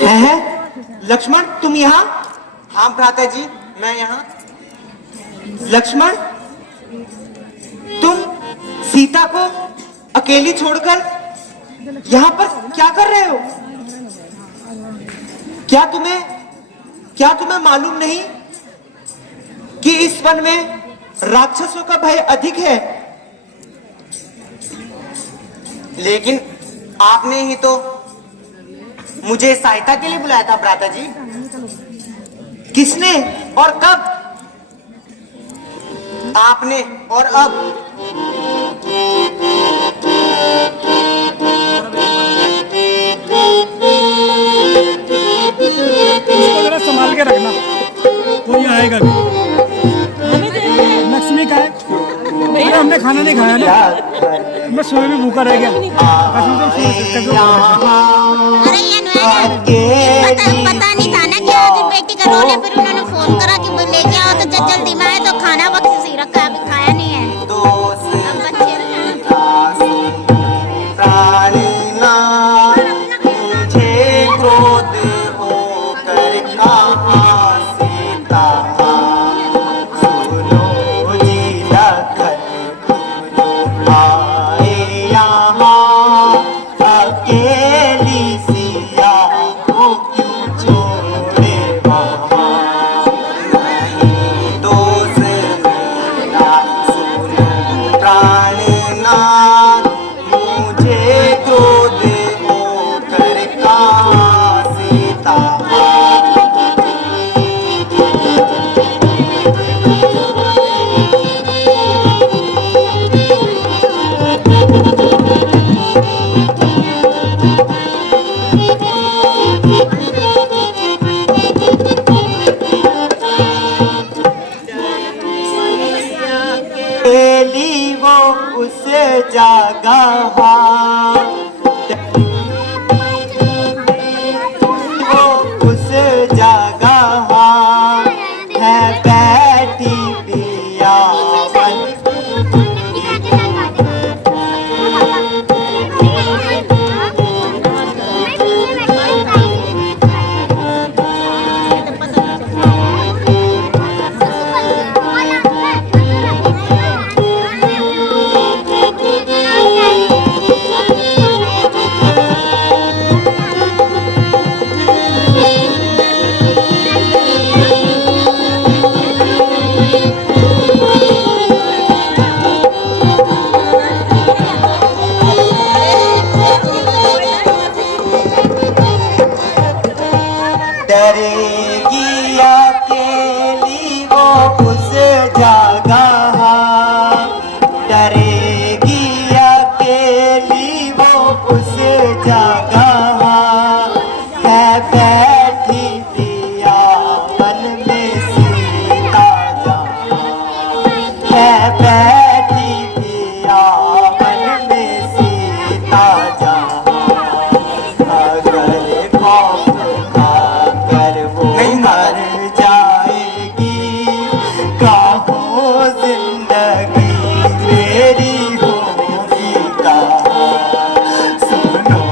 है लक्ष्मण, तुम यहाँ? हाँ भ्राता जी, मैं यहाँ। लक्ष्मण, तुम सीता को अकेली छोड़कर यहाँ पर क्या कर रहे हो? क्या तुम्हें मालूम नहीं कि इस वन में राक्षसों का भय अधिक है? लेकिन आपने ही तो मुझे सहायता के लिए बुलाया था भ्राता जी। किसने और कब? आपने और अब। इसको जरा संभाल के रखना, कोई आएगा भी। लक्ष्मी का है, अरे हमने खाना नहीं खाया ना, मैं सुबह भी भूखा रह गया। अरे ये पता नहीं था ना कि आज बेटी का रोल है, फिर उन्होंने फोन करा कि लेके आओ, तो जल्दी में आए तो खाना वक्त से रखा, अभी खाया नहीं है। अब बच्चे मुझे क्रोध होकर कहाँ सीता, सुनो जी लखन दोनों आए यहाँ, अकेली सिया को क्यों छोड़े वहाँ, नहीं दोष मेरा सुनो प्राणनाथ, मुझे क्रोध होकर कहाँ सीता। अकेली वो उस जगह, वो उस जगह है बैठी पिया बन। डरेगी अकेली वो उस जगह, डरेगी अकेली वो उस जगह है बैठी पिया बन में सीता जहाँ, है बैठी पिया बन में सीता जहाँ, अगर खौफ खाकर वो मर जाएगी, कहो जिंदगी मेरी होगी कहाँ, सुनो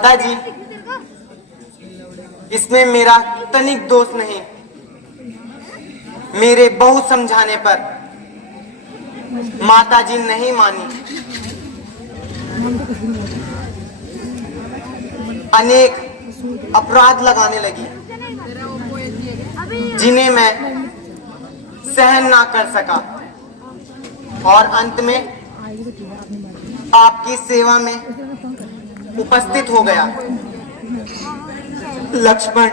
माता जी, इसमें मेरा तनिक दोष नहीं। मेरे बहुत समझाने पर माता जी नहीं मानी। अनेक अपराध लगाने लगी जिन्हें मैं सहन ना कर सका और अंत में आपकी सेवा में उपस्थित हो गया। लक्ष्मण,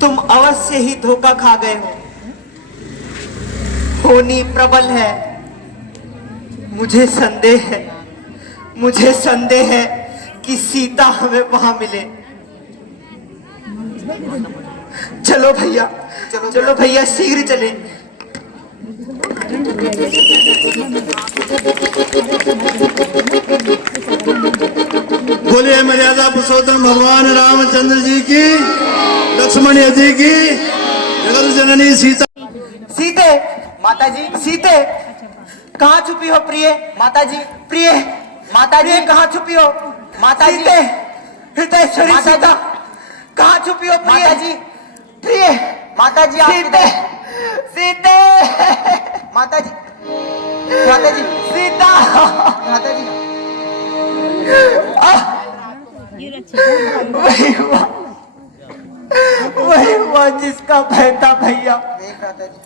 तुम अवश्य ही धोखा खा गए हो। होनी प्रबल है। मुझे संदेह है कि सीता हमें वहां मिले। चलो भैया, चलो भैया, शीघ्र चले। बोलिए मर्यादा पुरुषोत्तम भगवान रामचंद्र जी की, लक्ष्मण जी की, जगत जननी सीता। सीते, माता जी, सीते, कहाँ छुपी हो प्रिय? माता जी, प्रिय, माता जी, कहाँ छुपी हो? माता जी, सीते, हृदयेश्वरी माता सीता, जी, कहाँ छुपी हो प्रिय? माता जी, प्रिय, माता जी, आप सीते, सीते, माता जी, माता जी, सीता, माता जी, वही हुआ जिसका भय था भैया। नहीं माता जी,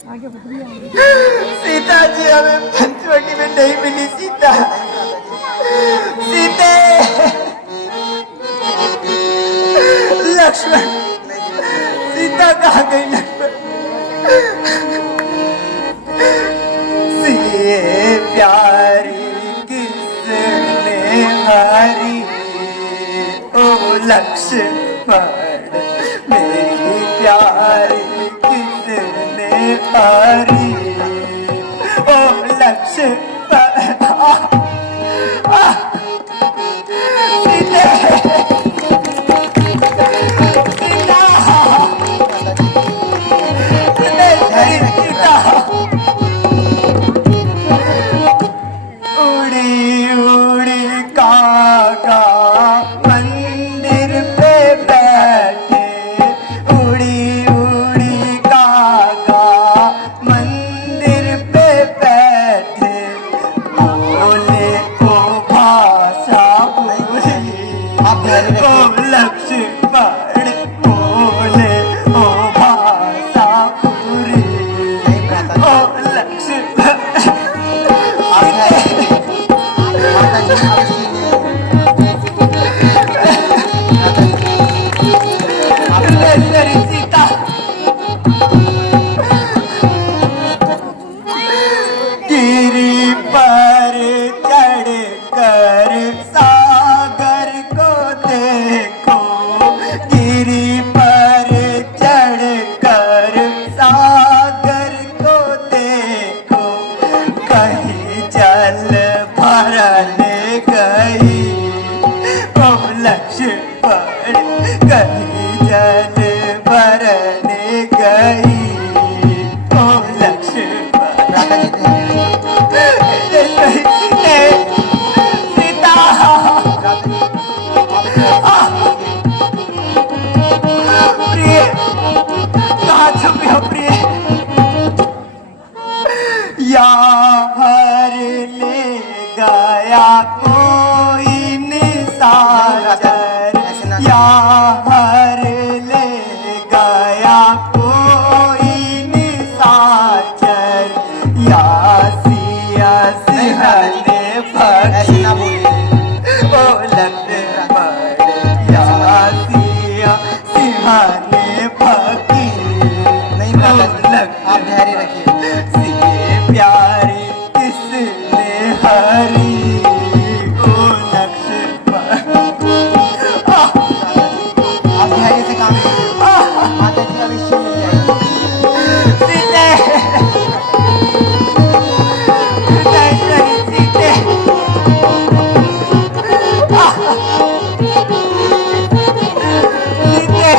सीता जी हमें पंचवटी में नहीं मिली। सीता, सीते, लक्ष्मण, सीता कहाँ गई? लक्ष्मण, सीए प्यारी किसने हारी, ओ लक्ष्मण मेरी प्यारी किसने हारी, ओ लक्ष्मण। सीते, सीता, उड़ी उड़ी काका मंदिर पे बैठे, उड़ी उड़ी काका मंदिर पे बैठे, बोले ओ भाषा बोली, ओ लक्ष्मण बोले ओ भाषा पूरी, ओ लक्ष्मण। हृदयेश्वरी सीता, गिरी पर चढ़ कर सागर को देखो, गिरी पर चढ़ कर सागर को देखो, कहीं जल भरने गई, ओ लक्ष्मण कहीं जल भरने गई, ओ लक्ष्मण। सीता, प्रिय, कहाँ छुपी हो प्रिय? यार ले गया कोई निशाचर, यार ले गया कोई निशाचर, या सिया सिंहने भक्ति, ओ लक्ष्मण या सिया सिंहने भक्ति, नहीं माता जी, आप धैर्य रखिए। सीए प्यारी किसने हरी, ओ लक्ष्मण। आप धैर्य से काम कीजिए। माता जी अवश्य मिल जाएगी। सीते, हृदयेश्वरी सीते, सीते,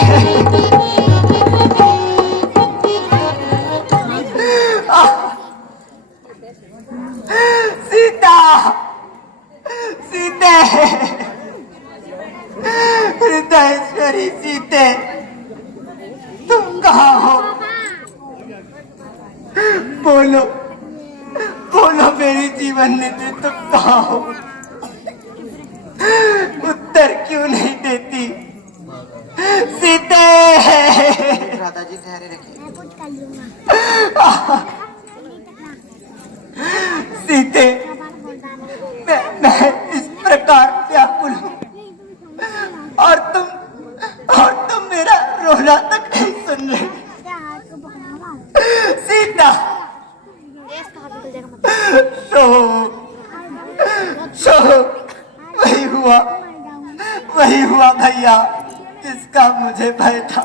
बोलो बोलो मेरी जीवन निधि तुम कहाँ हो? उत्तर क्यों नहीं देती सीते? राधा जी धैर्य रखिए। सीते, मैं इस प्रकार व्याकुल हूँ और तुम मेरा रोना तक नहीं सुन रही। सीता सो वही हुआ भैया जिसका मुझे भय था।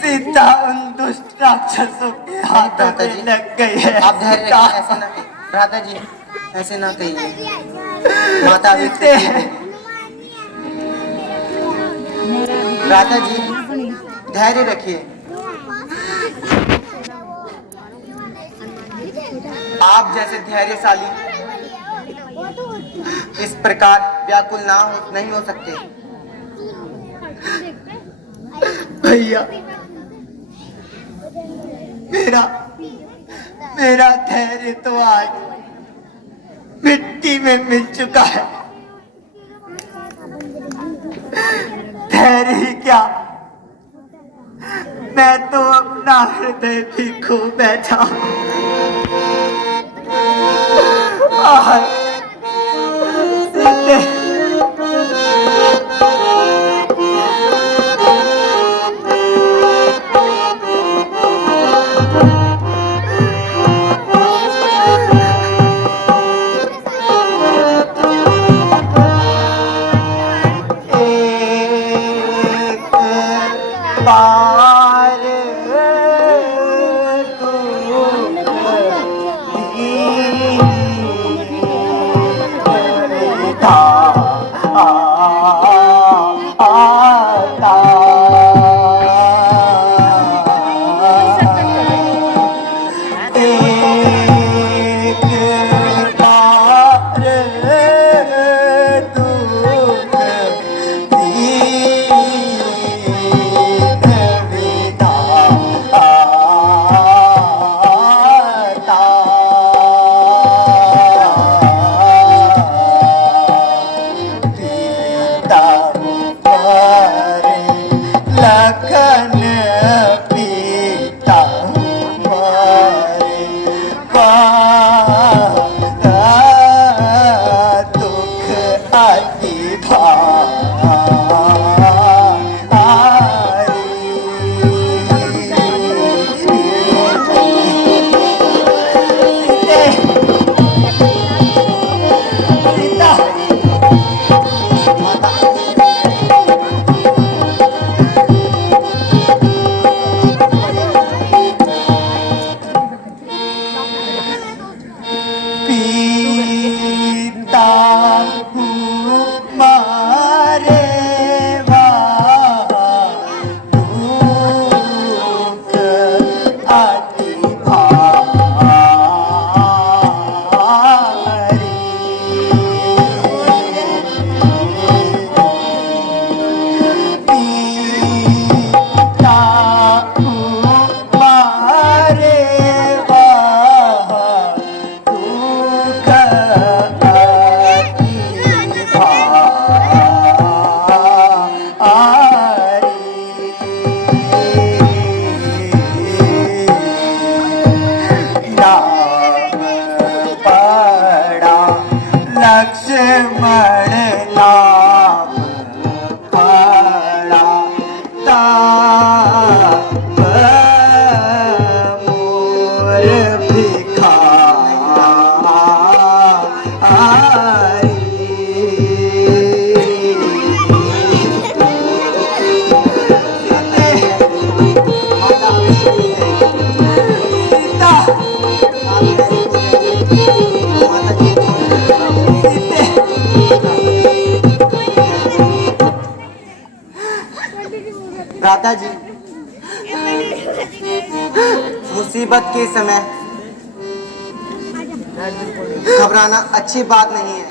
सीता उन दुष्ट राक्षसों के हाथों में लग गई है। आप धैर्य रखिए, ऐसे ना राधा जी ऐसे ना कहिए। माता राधा जी धैर्य रखिए। आप जैसे धैर्यशाली इस प्रकार व्याकुल नहीं हो सकते। भैया मेरा धैर्य तो आज मिट्टी में मिल चुका है। धैर्य ही क्या, मैं तो अपना हृदय भी खो बैठा। राधा जी मुसीबत के समय घबराना अच्छी बात नहीं है।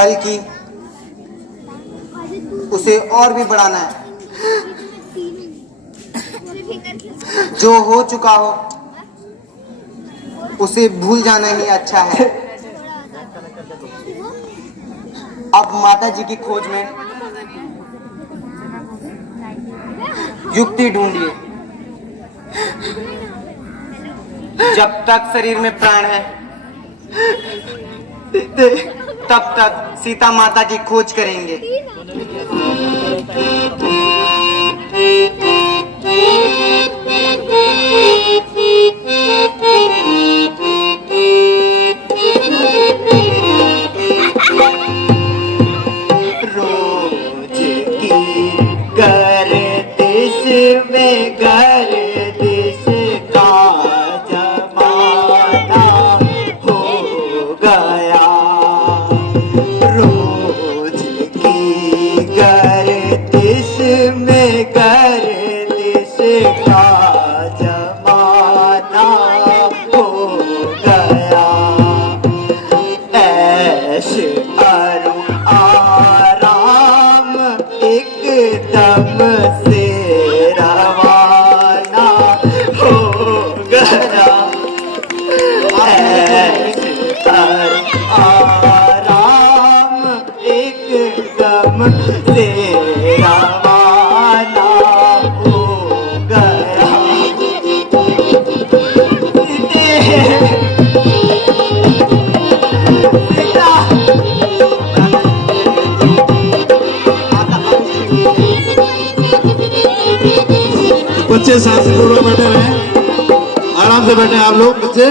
बल्कि उसे और भी बढ़ाना है। जो हो चुका हो उसे भूल जाना ही अच्छा है। अब माता जी की खोज में युक्ति ढूंढिए। जब तक शरीर में प्राण है तब तक सीता माता की खोज करेंगे। रोज की गर्दिश में गर्दिश का जमाना हो गया। रोज की गर्दिश में गर्दिश का जमाना हो गया। ऐश अरु आराम एकदम से रवाना हो गया। ऐश अरु आराम एकदम से रवाना हो गया। बच्चे शांतिपूर्वक बैठे रहे, आराम से बैठे आप लोग बच्चे।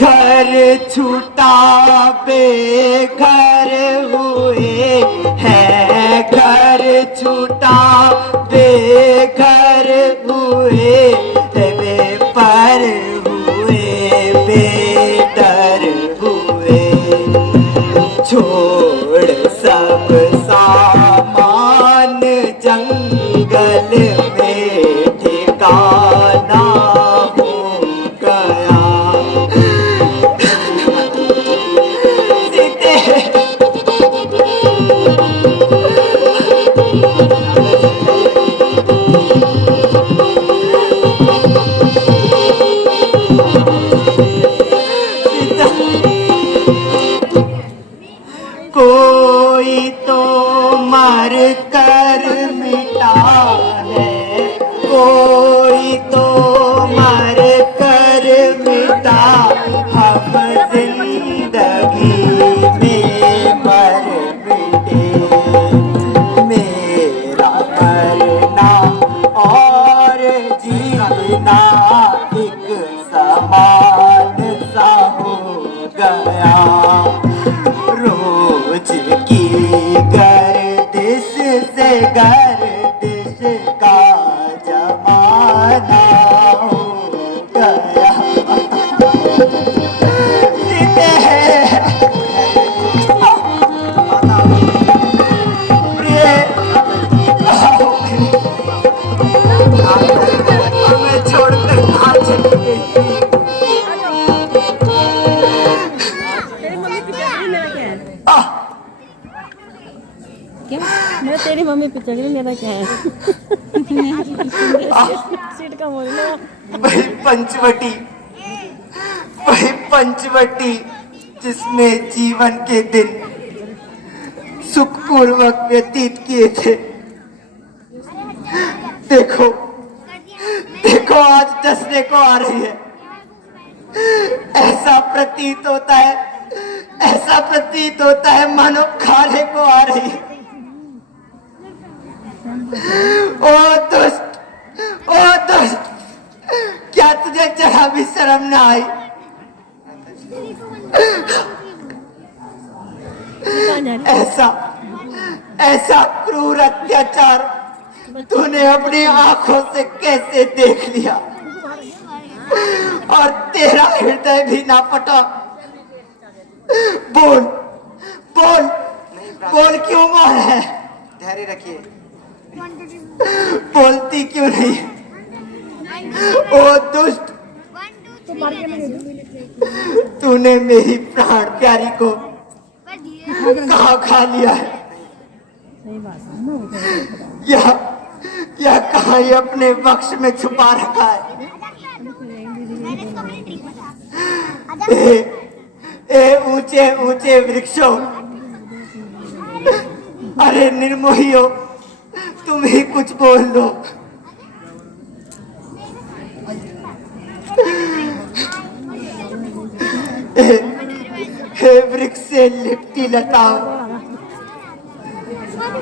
घर छूटा बेघर हुए हैं, घर छूटा बेघर हुए, बेपर हुए बेदर हुए। छोड़ सब सामान जंगल में ठिकाना हो गया। सीते कोई तो मर कर मिटा है, कोई तो मर कर मिटा। हम जिंदगी में मर मिटे, मेरा मरना और जीना एक समान सा हो गया। रोज की गर्दिश से गर्दिश का जमाना हो गया। सीते प्रिय हमें छोड़कर कहाँ चली गई। क्या मैं तेरी मम्मी पे चढ़ गई, मेरा क्या है? सीट कम हो गई। वही पंचवटी, वही पंचवटी जिसमें जीवन के दिन सुखपूर्वक व्यतीत किए थे। देखो देखो आज डसने को आ रही है। ऐसा प्रतीत होता है, ऐसा प्रतीत होता है मानो खाने को आ रही है। ओ दुष्ट, ओ दुष्ट, क्या तुझे जरा भी शर्म न आई? ऐसा ऐसा क्रूर अत्याचार तूने अपनी आंखों से कैसे देख लिया और तेरा हृदय भी ना फटा? बोल बोल बोल, क्यों मारा है? धैर्य रखिए। बोलती क्यों नहीं? ओ दुष्ट, तूने मेरी प्राण प्यारी को कहाँ खा लिया है? सही बात है मैं बता रही यह कहाँ ही अपने बक्स में छुपा रखा है? ए ऊंचे ऊंचे वृक्षों, अरे निर्मोहियो, तुम ही कुछ बोल दो। हे वृक्ष से लिपटी लताओ,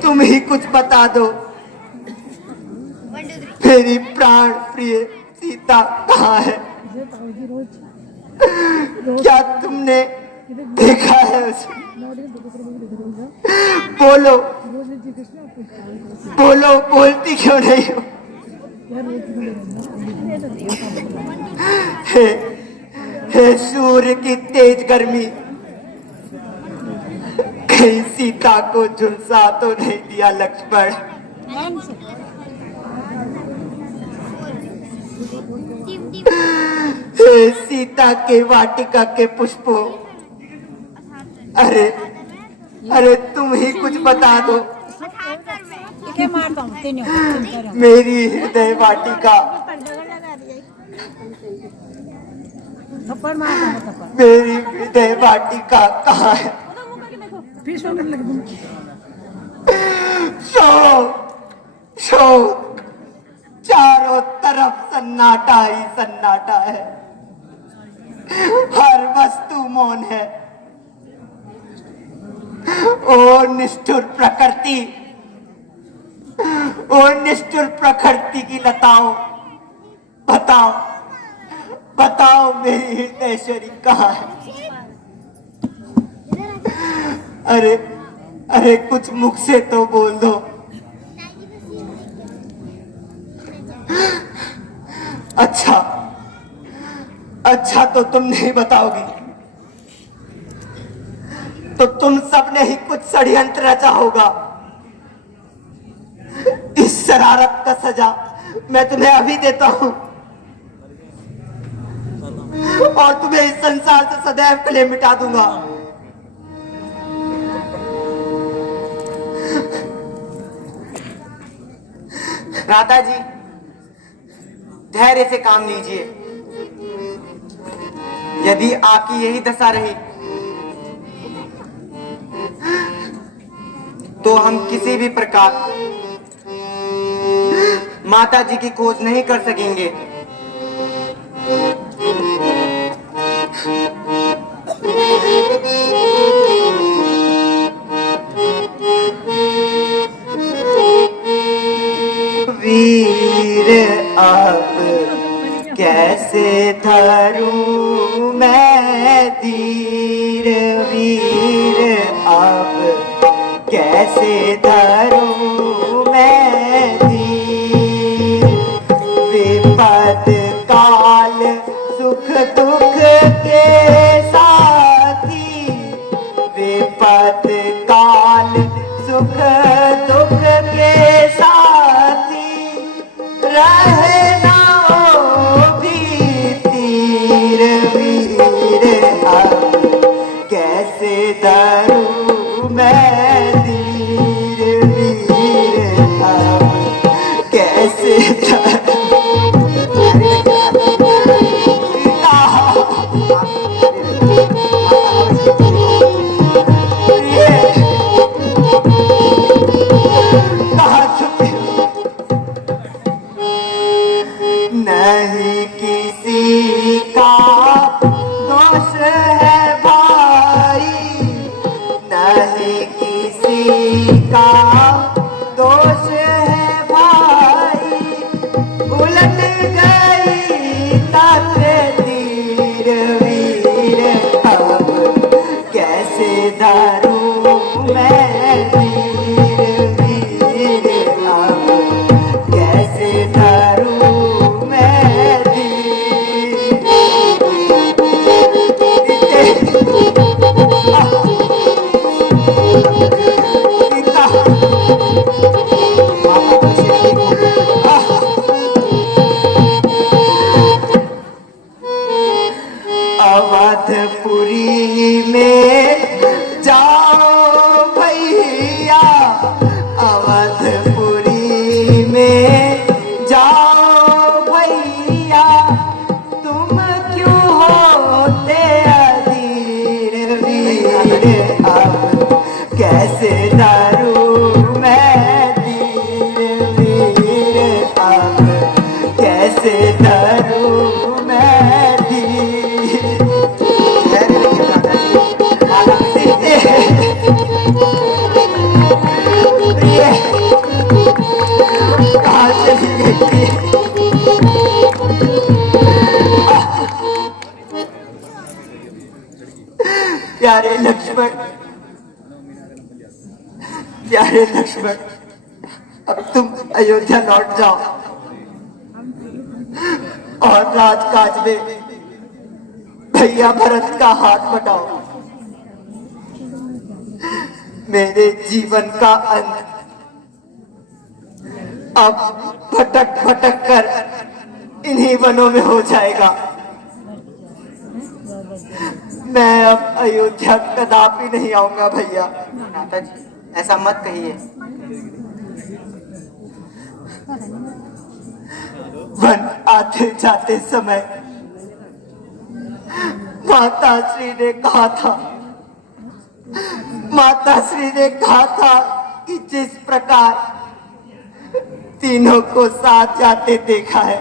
तुम ही कुछ बता दो। मेरी प्राण प्रिय सीता कहाँ है? क्या तुमने देखा है उसे? बोलो बोलो, बोलती क्यों नहीं हो? हे सूर्य की तेज गर्मी, कहीं सीता को झुलसा तो नहीं दिया लक्ष्मण? हे सीता के वाटिका के पुष्पों, अरे अरे तुम ही कुछ बता दो। क्या मारता हूँ तेरे मेरी हृदय वाटिका, थप्पड़ मारता हूँ थप्पड़ मेरी हृदय वाटिका कहाँ है? फिर सोने लग शोक, चारों तरफ सन्नाटा ही सन्नाटा है, हर वस्तु मौन है। ओ निष्ठुर प्रकृति, ओ निष्ठुर प्रकृति की लताओं, बताओ बताओ मेरी हृदयेश्वरी कहाँ है? अरे अरे कुछ मुख से तो बोल दो। अच्छा तो तुम नहीं बताओगी तो तुम सबने ही कुछ षड्यंत्र रचा होगा। इस शरारत का सजा मैं तुम्हें अभी देता हूं और तुम्हें इस संसार से सदैव के लिए मिटा दूंगा। राधा जी, धैर्य से काम लीजिए। यदि आपकी यही दशा रही तो हम किसी भी प्रकार माता जी की खोज नहीं कर सकेंगे। वीर अब कैसे धरूं मैं धीर, वीर अब कैसे धरूं मैं धीर। विपद काल सुख दुख के साथी, विपद काल सुख दुख के साथी, रहना ओ भी तीर। वीर अब कैसे धरूं मैं धीर, वीर अब कैसे धरूं। नहीं किसी का दोष है भाई, नहीं किसी का दोष है भाई। उलट गई तकदीर, वीर अब कैसे धरूं मैं धीर, वीर अब कैसे धरूं मैं धीर। अवधपुरी में जाओ प्यारे लक्ष्मण, प्यारे लक्ष्मण, अब तुम अयोध्या लौट जाओ और राजकाज में भैया भरत का हाथ बटाओ। मेरे जीवन का अंत अब भटक भटक कर इन्हीं वनों में हो जाएगा। मैं अब अयोध्या कदापि नहीं आऊंगा भैया। भ्राता जी, ऐसा मत कहिए। वन आते जाते समय माता श्री ने कहा था, माता श्री ने कहा था कि जिस प्रकार तीनों को साथ जाते देखा है,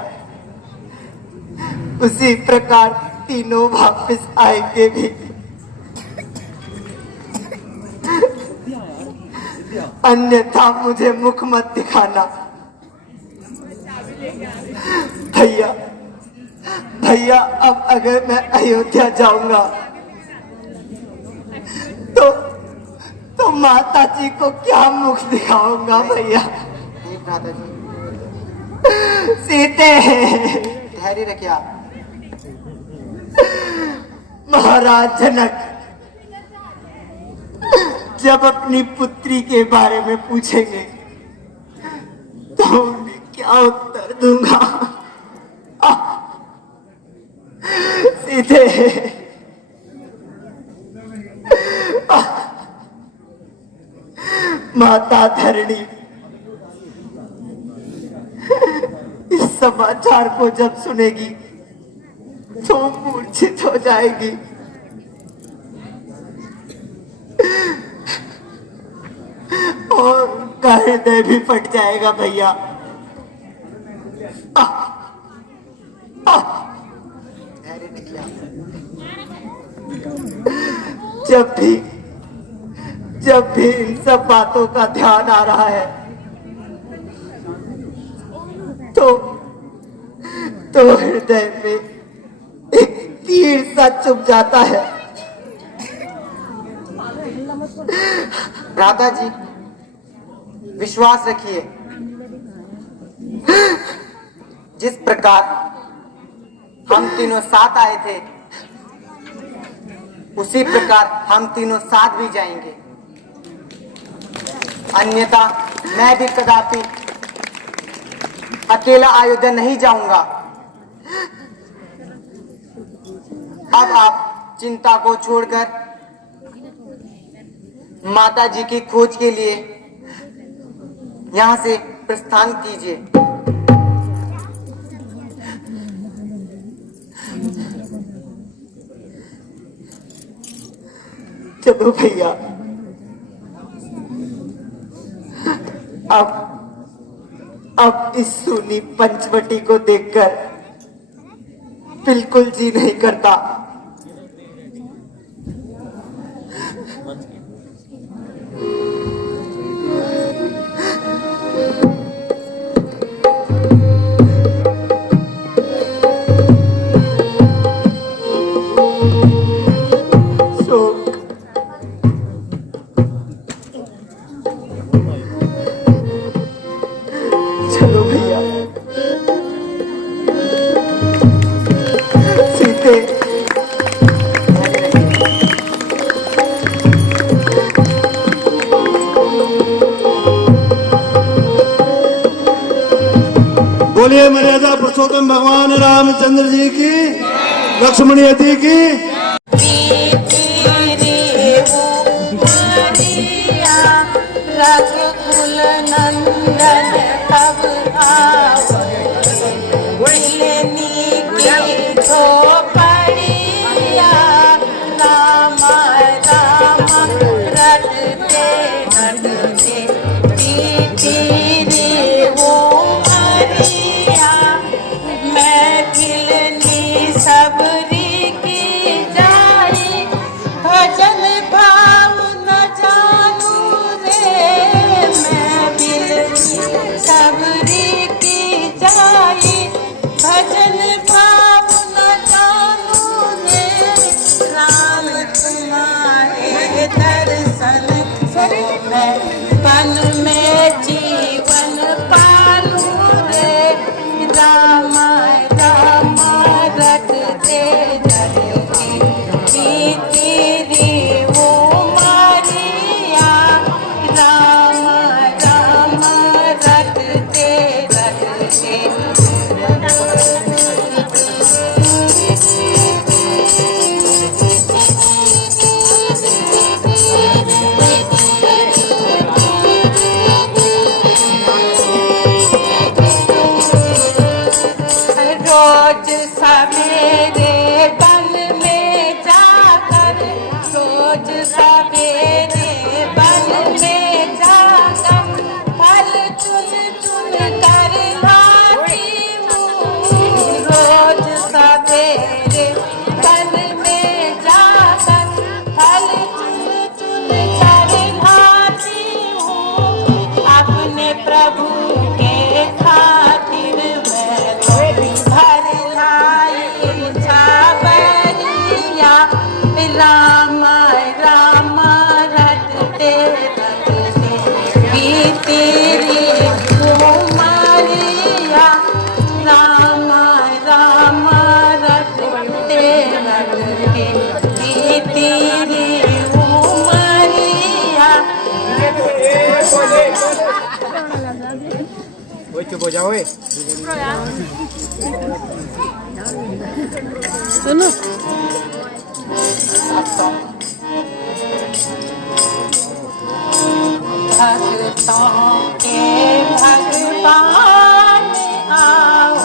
उसी प्रकार तीनों वापस आएंगे भी। अन्यथा मुझे मुख मत दिखाना भैया। भैया, अब अगर मैं अयोध्या जाऊंगा तो माता जी को क्या मुख दिखाऊंगा भैया। नहीं भ्राता जी, सीते, धैर्य रखिए आप। महाराज जनक जब अपनी पुत्री के बारे में पूछेंगे तो उन्हें क्या उत्तर दूंगा। सीते, माता धरणी इस समाचार को जब सुनेगी तो मूर्छित हो जाएगी। और उनका हृदय भी फट जाएगा भैया। धैर्य रखिए आप। जब भी इन सब बातों का ध्यान आ रहा है तो हृदय में एक तीर सा चुभ जाता है। भ्राता जी, विश्वास रखिए। जिस प्रकार हम तीनों साथ आए थे, उसी प्रकार हम तीनों साथ भी जाएंगे। अन्यथा मैं भी कदापि अकेला अयोध्या नहीं जाऊंगा। अब आप चिंता को छोड़कर माता जी की खोज के लिए यहां से प्रस्थान कीजिए। चलो भैया, अब इस सूनी पंचवटी को देखकर बिल्कुल जी नहीं करता। चलो भैया। सीते, बोलिए मर्यादा पुरुषोत्तम भगवान रामचंद्र जी की, लक्ष्मणी जी की। रघुकुल नंदन कब मिलनी की झोपड़िया, राम राम रटते रटते बीती रे वो मरिया। मैं खिलनी सबरी की जाई, भजन भाव न जानू रे। मैं खिलनी सबरी की जाई, भजन भाव न जानू रे। राम तुम्हारा रोज सवेरे वन में जाकर फल चुन चुन कर लाती हूँ। रोज सवेरे वन में जाकर फल चुन चुन कर लाती हूँ। अपने प्रभु के खातिर मैं तो भर लाई छाबरिया। राम राम रटते रटते बीती रे उमरिया। राम राम रटते रटते बीती रे उमरिया। चुप हो जाओ। सुनो भक्तों के भगवान आओ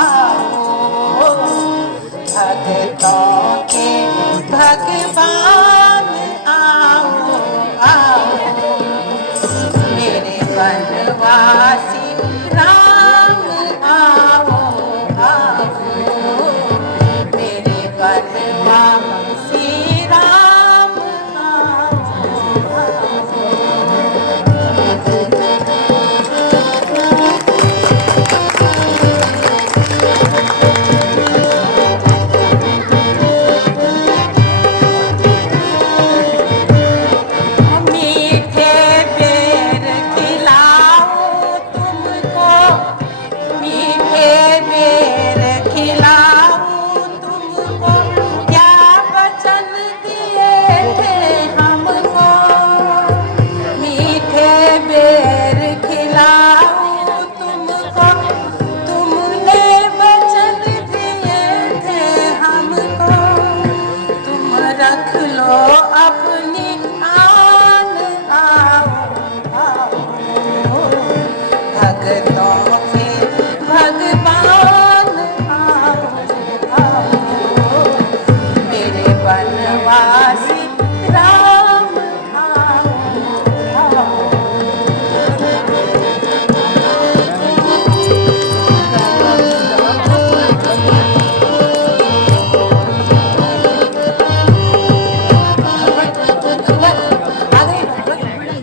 आओ। भक्तों के भगवान आओ आओ। मेरे वनवासी राम आओ आओ। मेरे वनवासी राम आओ आओ। मीठे बेर खिलाऊं तुमको। मीठे बेर खिलाऊं तुमको। क्या वचन दिए थे हमको। मीठे बेर खिलाऊं तुमको। तुमने वचन दिए थे हमको। तुम रख लो अपनी आन आओ आओ। भक्तों के भगवान आओ आओ। मेरे वनवासी राम आओ आओ।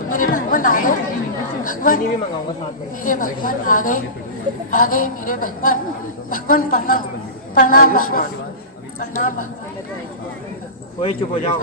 मेरे भगवान आ गए। भगवान मेरे भगवान आ गए। आ गए मेरे भगवान। भगवान प्रणाम प्रणाम भगवान प्रणाम भगवान। ओए चुप हो जाओ।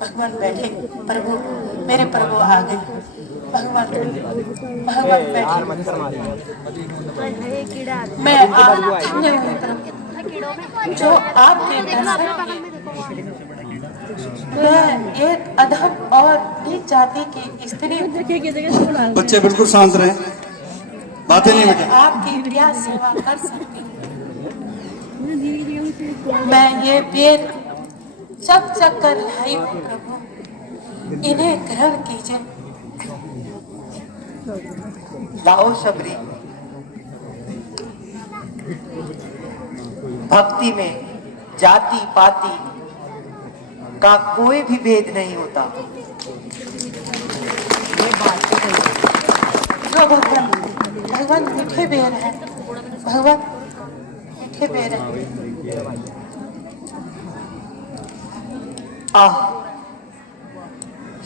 भगवान बैठे। प्रभु मेरे प्रभु आ गए। भगवान भगवान बैठे मैं आप धन्यवाद करूं जो आपके दर्शन मैं एक अधम और नीच जाति की स्त्री बच्चे बिल्कुल शांत रहें, बातें नहीं बेटे। आपकी क्या सेवा कर सकती हूँ। मैं ये वेद चक चक कर लाई हूँ प्रभु, इन्हें ग्रहण कीजिए। लाओ शबरी, भक्ति में जाति पाति का कोई भी भेद नहीं होता। जो भगवान भगवान मीठे बेर है, भगवान मीठे बेर है। आह,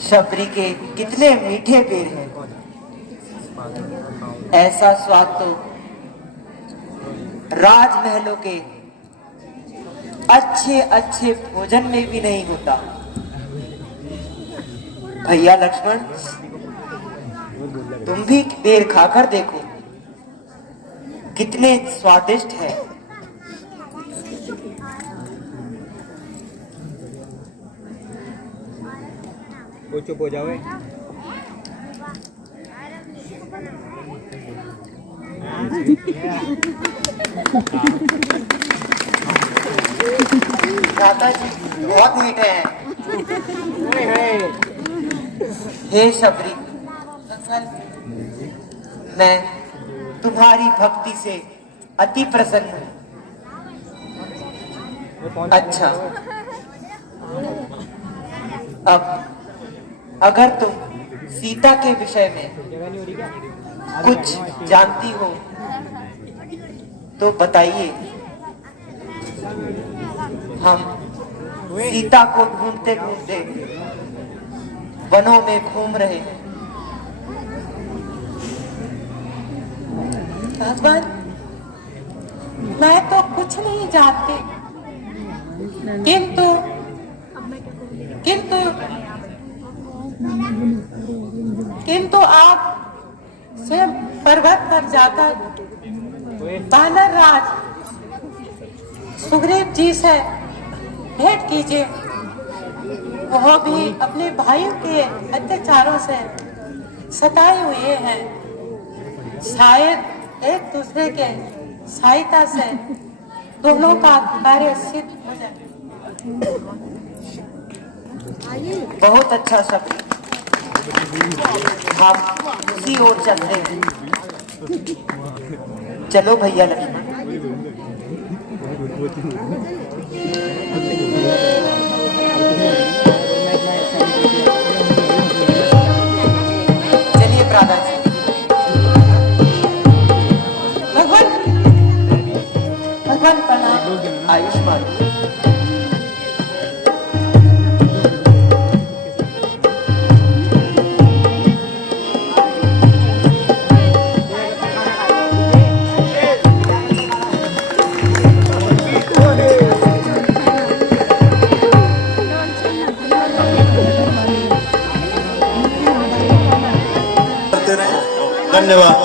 शबरी के कितने मीठे बेर हैं। ऐसा स्वाद तो राजमहलों के अच्छे अच्छे भोजन में भी नहीं होता। भैया लक्ष्मण, तुम भी बेर खाकर देखो, कितने स्वादिष्ट है। वो चुप हो जाओ। दादा जी बहुत मीठे हैं। हे शबरी, मैं तुम्हारी भक्ति से अति प्रसन्न हूँ। अच्छा, अब अगर तुम सीता के विषय में कुछ जानती हो तो बताइए। हम सीता को ढूंढते ढूंढते वनों में घूम रहे हैं। भगवान, मैं तो कुछ नहीं जानती, किंतु किंतु किंतु आप स्वयं पर्वत पर जाकर वानर राज सुग्रीव जी से भेंट कीजिए। वह भी अपने भाइयों के अत्याचारों से सताए हुए हैं। शायद एक दूसरे के सहायता से दोनों का कार्य सिद्ध हो जाए। बहुत अच्छा शब्द, हम उसी ओर चलते हैं। चलो भैया लक्ष्मण। चलिए ब्रादर जी। भगवान भगवान प्रणाम। आयुष्मान। धन्यवाद।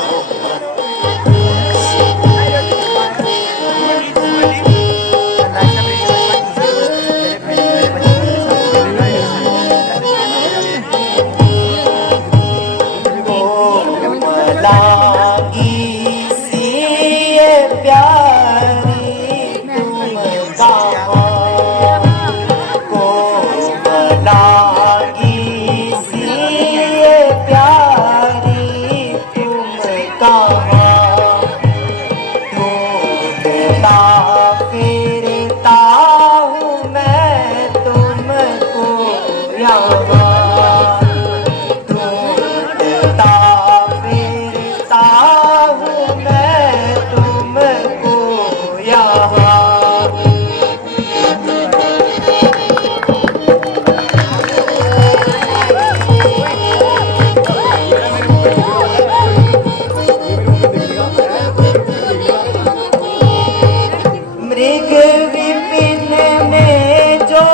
मृग विपिन में जो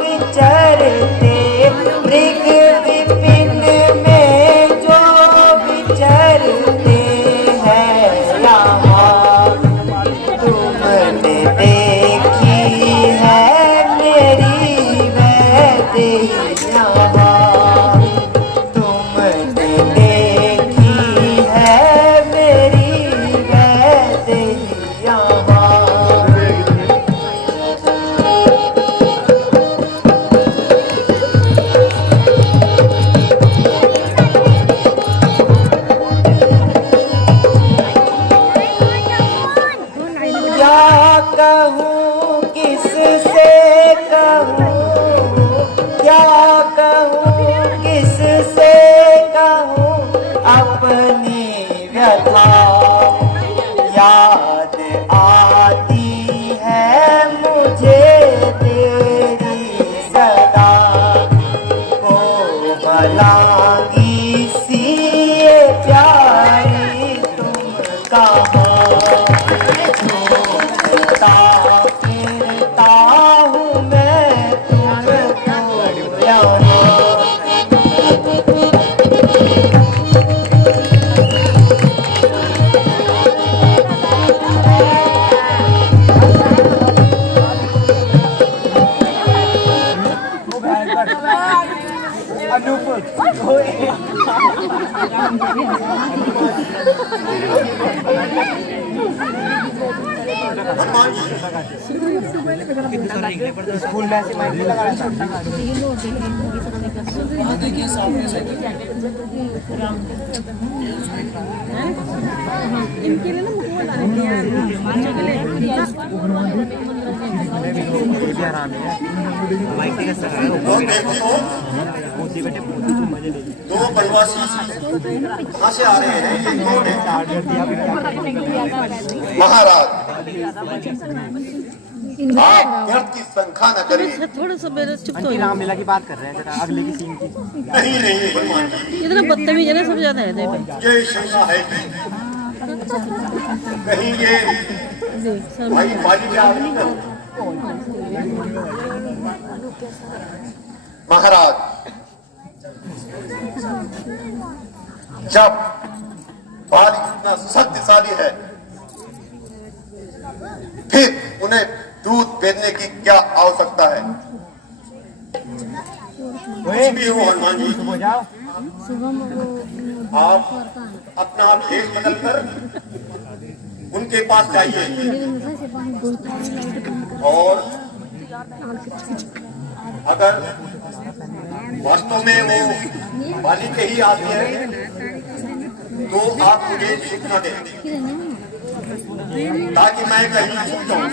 विचरते हैं यहाँ, तुमने देखी है मेरी वैसे यहाँ, तुमने देखी है मेरी वैसे यहाँ। क्या कहूँ किससे कहूँ, क्या कहूँ किससे कहूँ अपनी व्यथा, याद आती है मुझे तेरी सदा, को भलांगी सी ये प्यारी तुम कहाँ, फिरता हूँ मैं तुझको यहाँ। स्कूल में ऐसे माइक लगा रहा था। देखिए सामने से इनके लिए ना मुझे लाने के यार बच्चों के लिए दो प्रवासी कहाँ से आ रहे हैं, ये कौन है? महाराज, आप व्यर्थ की शंका न करें। थोड़ा सा मेरे चुप तो रामलीला की बात कर रहे हैं, जरा अगले की सीन की। नहीं नहीं भगवान जी, इतना बदतमीज है ना, सब ज्यादा है देख ये शंका है कहीं ये सब भाई माली के आदमी न हो। महाराज, जब बाली इतना शक्तिशाली है, फिर उन्हें दूध बेचने की क्या आवश्यकता है? कुछ भी हो हनुमान जी, आप अपना भेष बदलकर उनके पास जाइए और अगर वास्तव में वो बाली के ही आदमी है तो आप मुझे सूचना दें ताकि मैं कहीं छूट जाऊं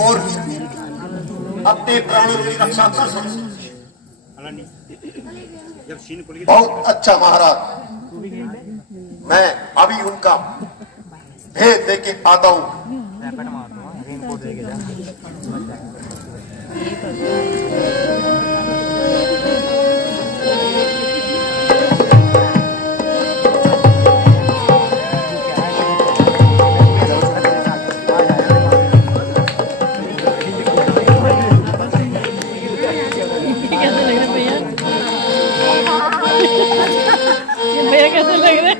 और अपने प्राणों की रक्षा कर सकूं। बहुत अच्छा महाराज, मैं अभी उनका भेद लेके आता हूं। भैया कैसे लग रहे हैं?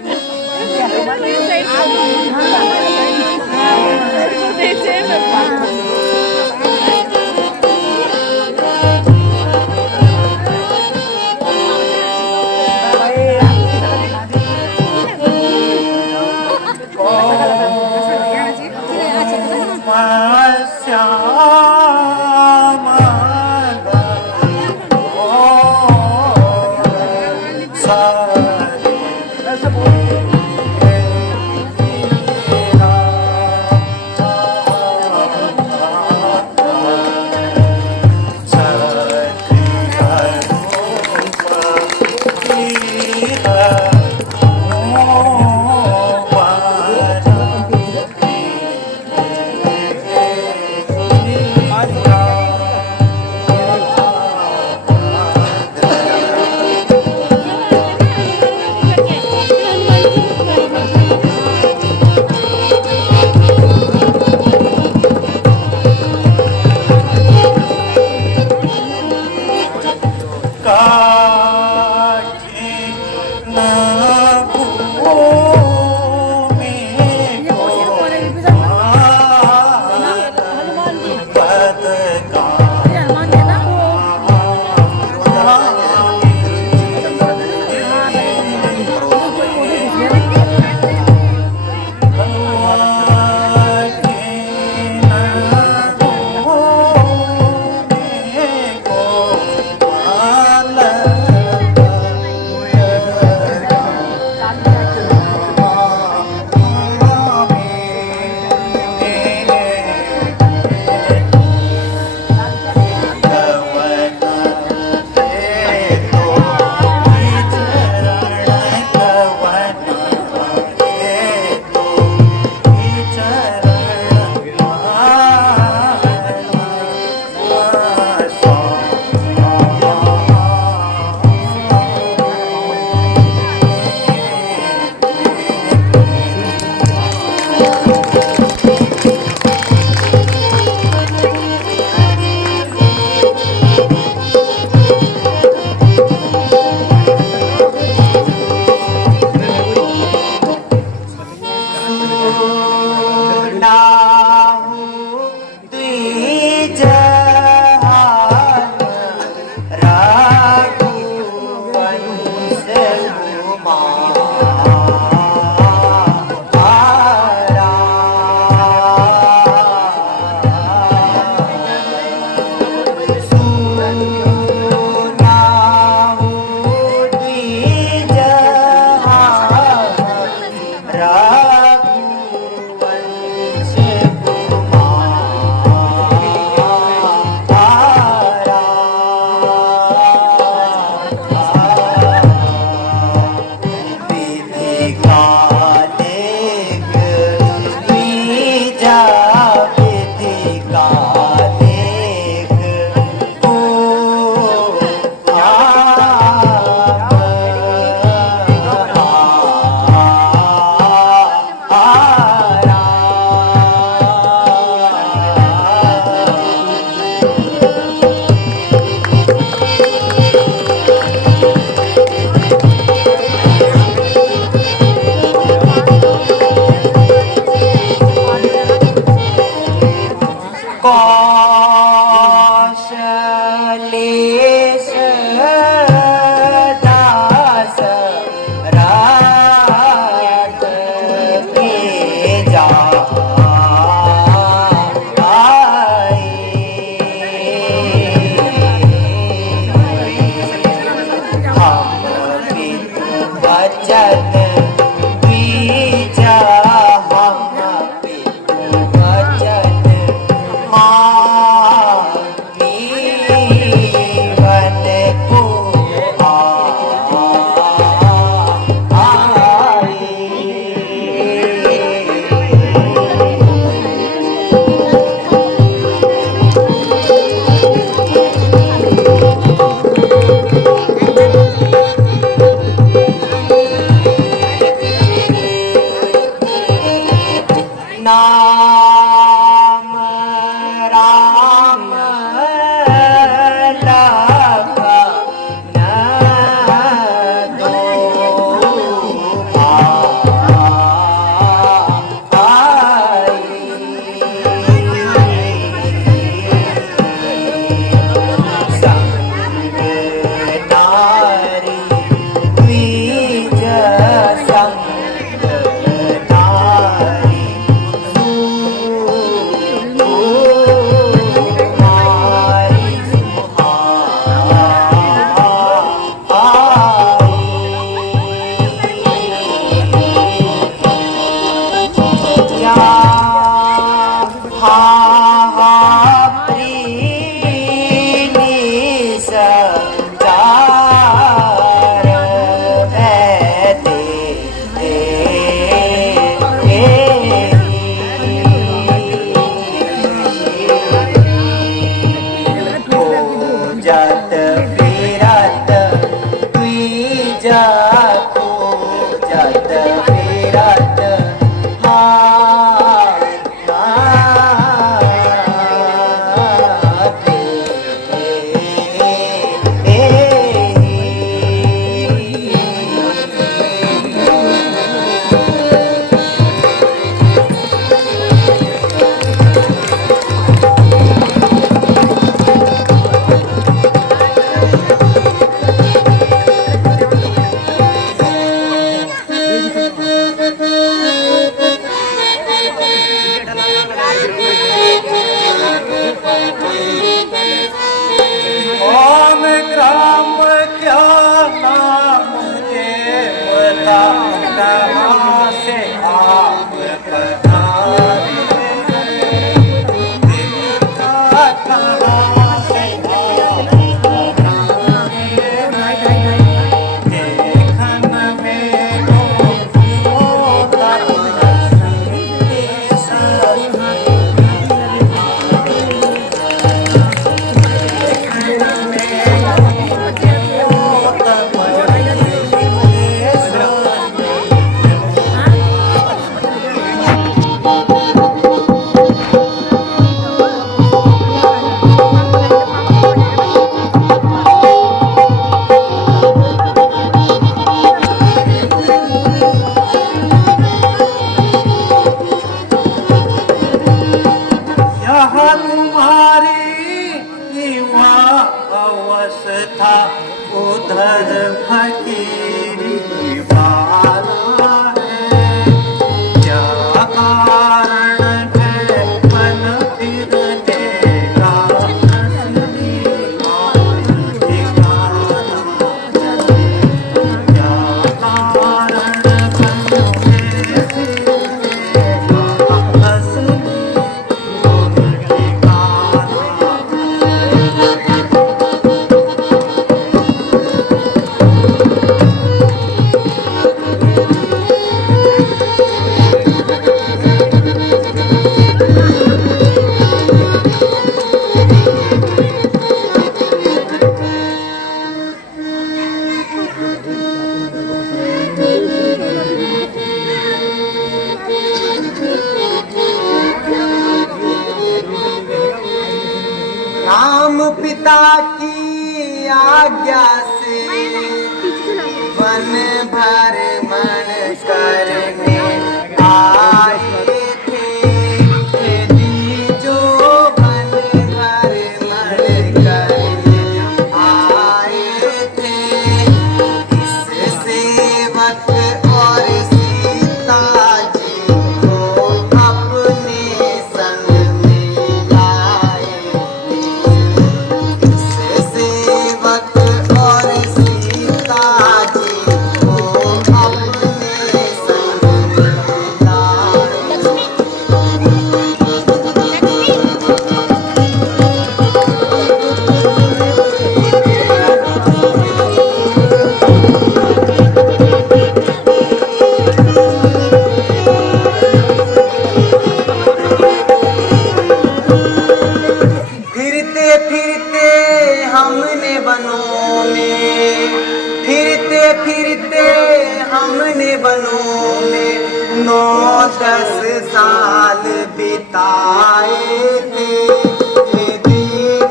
हनुमान जी ये हनुमान जी ना पता कहाँ से आप पधारे, दिल का कहाँ से आप पधारे, देखन में होता यहाँ तुम्हारी वहाँ अवस्था, उधर फकीरी वाला है। क्या कारण है मन फिरने का, असली कौन ठिकाना है? क्या कारण मन फिरने का, असली राम पिता की आज्ञा से वन भर मन करने आए थे, यदि जो वन भर मन करने आए थे, इस सेवक और सीता जी को अपने संग में लाए। सेवक और सीता जी को अपने संग में लाए। फिरते फिरते हमने वनों में, फिरते फिरते हमने वनों में 9-10 साल बिताए थे, यदि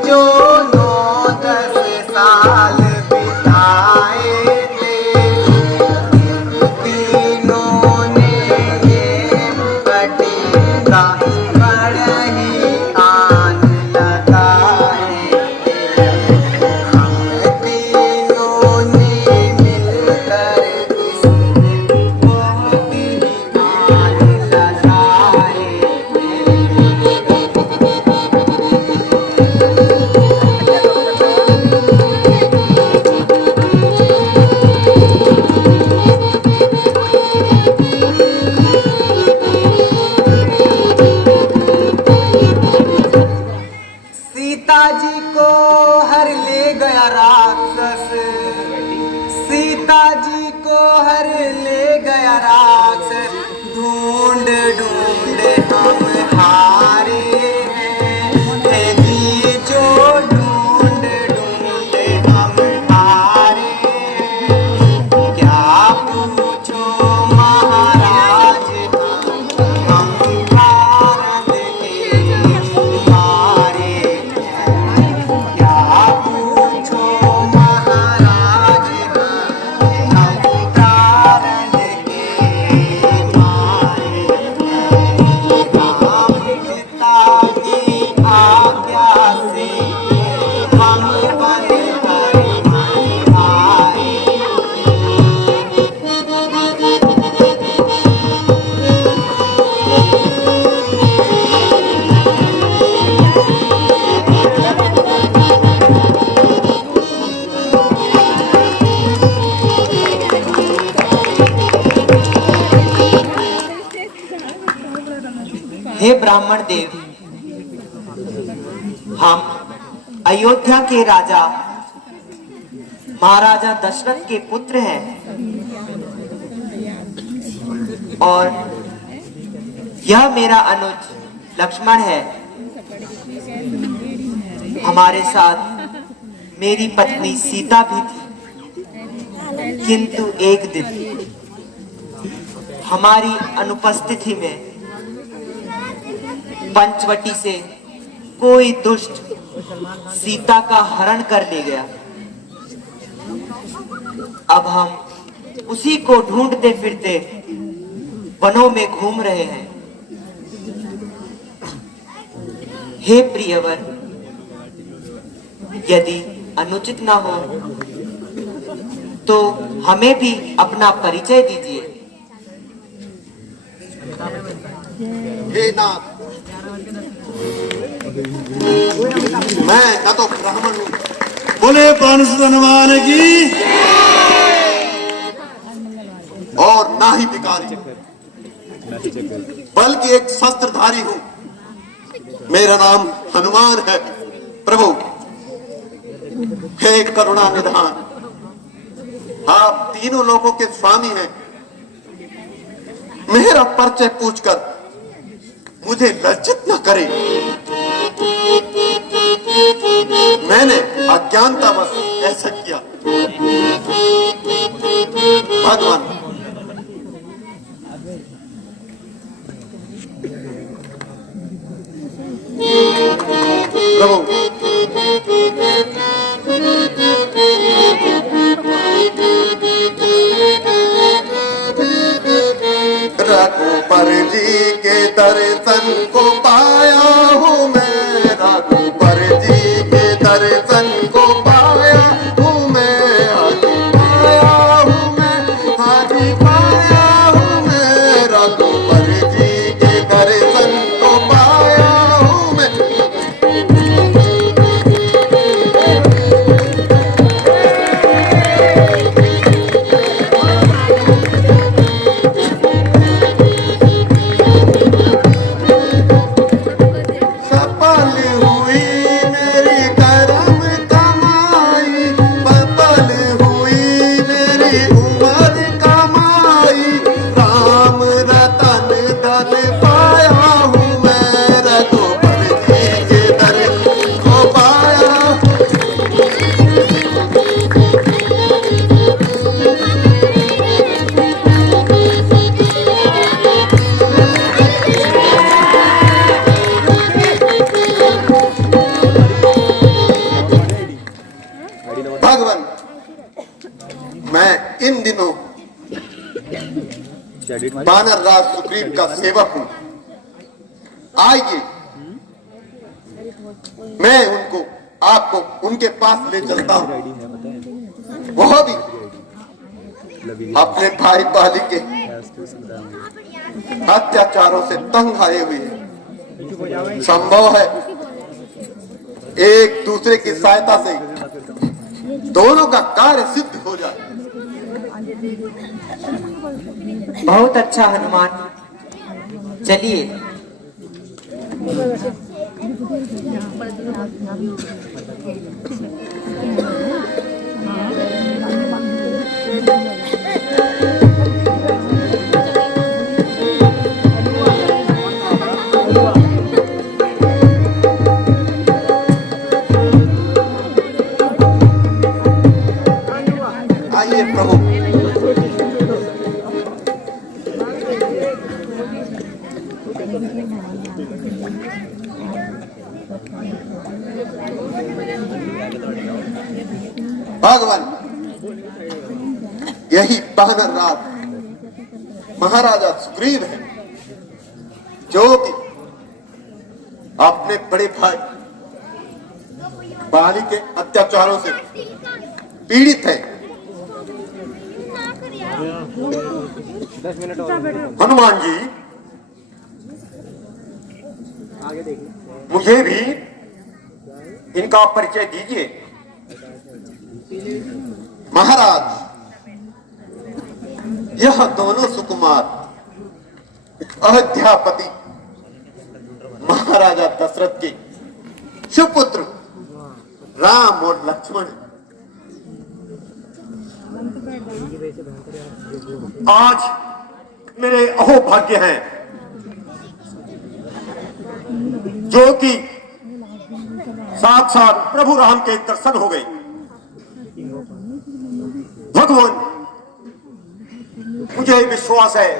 जो 9-10 साल बिताए थे, तीनों ने ये बटेगा बड़ा ही आन लगाए। हम तीनों ने मिलकर इसमें बहुत ही आन लगाए। सीता जी को हर ले गया राक्षस, सीता जी को हर ले गया राक्षस, ढूंढ ढूंढ हम हारे हैं, यदि जो ढूंढ ढूंढ हम हारे हैं। क्या पूछो महाराज हम भारत के मारे, क्या पूछो महाराज हम भारत के हे ब्राह्मण देव, हम अयोध्या के राजा महाराजा दशरथ के पुत्र हैं और यह मेरा अनुज लक्ष्मण है। हमारे साथ मेरी पत्नी सीता भी थी, किंतु एक दिन हमारी अनुपस्थिति में पंचवटी से कोई दुष्ट सीता का हरण कर ले गया। अब हम उसी को ढूंढते फिरते वनों में घूम रहे हैं। हे प्रियवर, यदि अनुचित ना हो तो हमें भी अपना परिचय दीजिए। हे नाथ, मैं न तो ब्राह्मण हूँ, बोले पान हनुमान की, और ना ही भिखारी, बल्कि एक शस्त्रधारी हूँ। मेरा नाम हनुमान है। प्रभु, हे करुणा निधान, आप तीनों लोगों के स्वामी हैं। मेरा परिचय पूछकर मुझे लज्जित न करें। मैंने अज्ञानतावश ऐसा किया। भगवान, प्रभु, रघुबर जी के दर्शन को पाया हूँ मैं, रघुबर जी के दर्शन को पाया हूँ मैं, पाया हूँ मैं, पाया हूँ मैं, रघुबर जी के दर्शन को पाया हूँ मैं। भगवान, मैं इन दिनों वानर राज सुग्रीव का सेवक हूं। आइए, मैं आपको उनके पास ले चलता हूं। वह भी अपने भाई बाली के अत्याचारों से तंग आए हुए हैं। संभव है एक दूसरे की सहायता से दोनों का कार्य सिद्ध हो जाए। बहुत अच्छा हनुमान, चलिए। आइए प्रभु। भगवान, यही वानर राज महाराजा सुग्रीव है, जो कि अपने बड़े भाई बाली के अत्याचारों से पीड़ित है। हनुमान जी, मुझे भी इनका परिचय दीजिए। महाराज, यह दोनों सुकुमार अयोध्यापति महाराजा दशरथ के सुपुत्र राम और लक्ष्मण आज मेरे अहोभाग्य हैं जो कि साक्षात प्रभु राम के दर्शन हो गए। भगवान, मुझे विश्वास है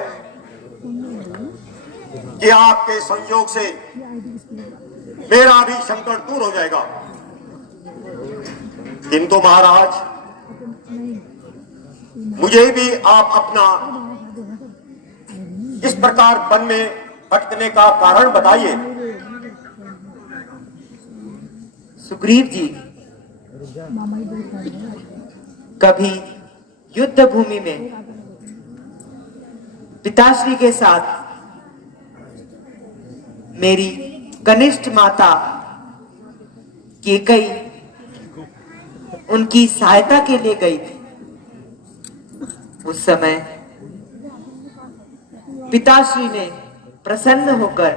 कि आपके संयोग से मेरा भी संकट दूर हो जाएगा। किंतु महाराज, मुझे भी आप अपना इस प्रकार वन में भटकने का कारण बताइए। सुग्रीव जी, कभी युद्ध भूमि में पिताश्री के साथ मेरी कनिष्ठ माता कैकेयी उनकी सहायता के लिए गई थी। उस समय पिताश्री ने प्रसन्न होकर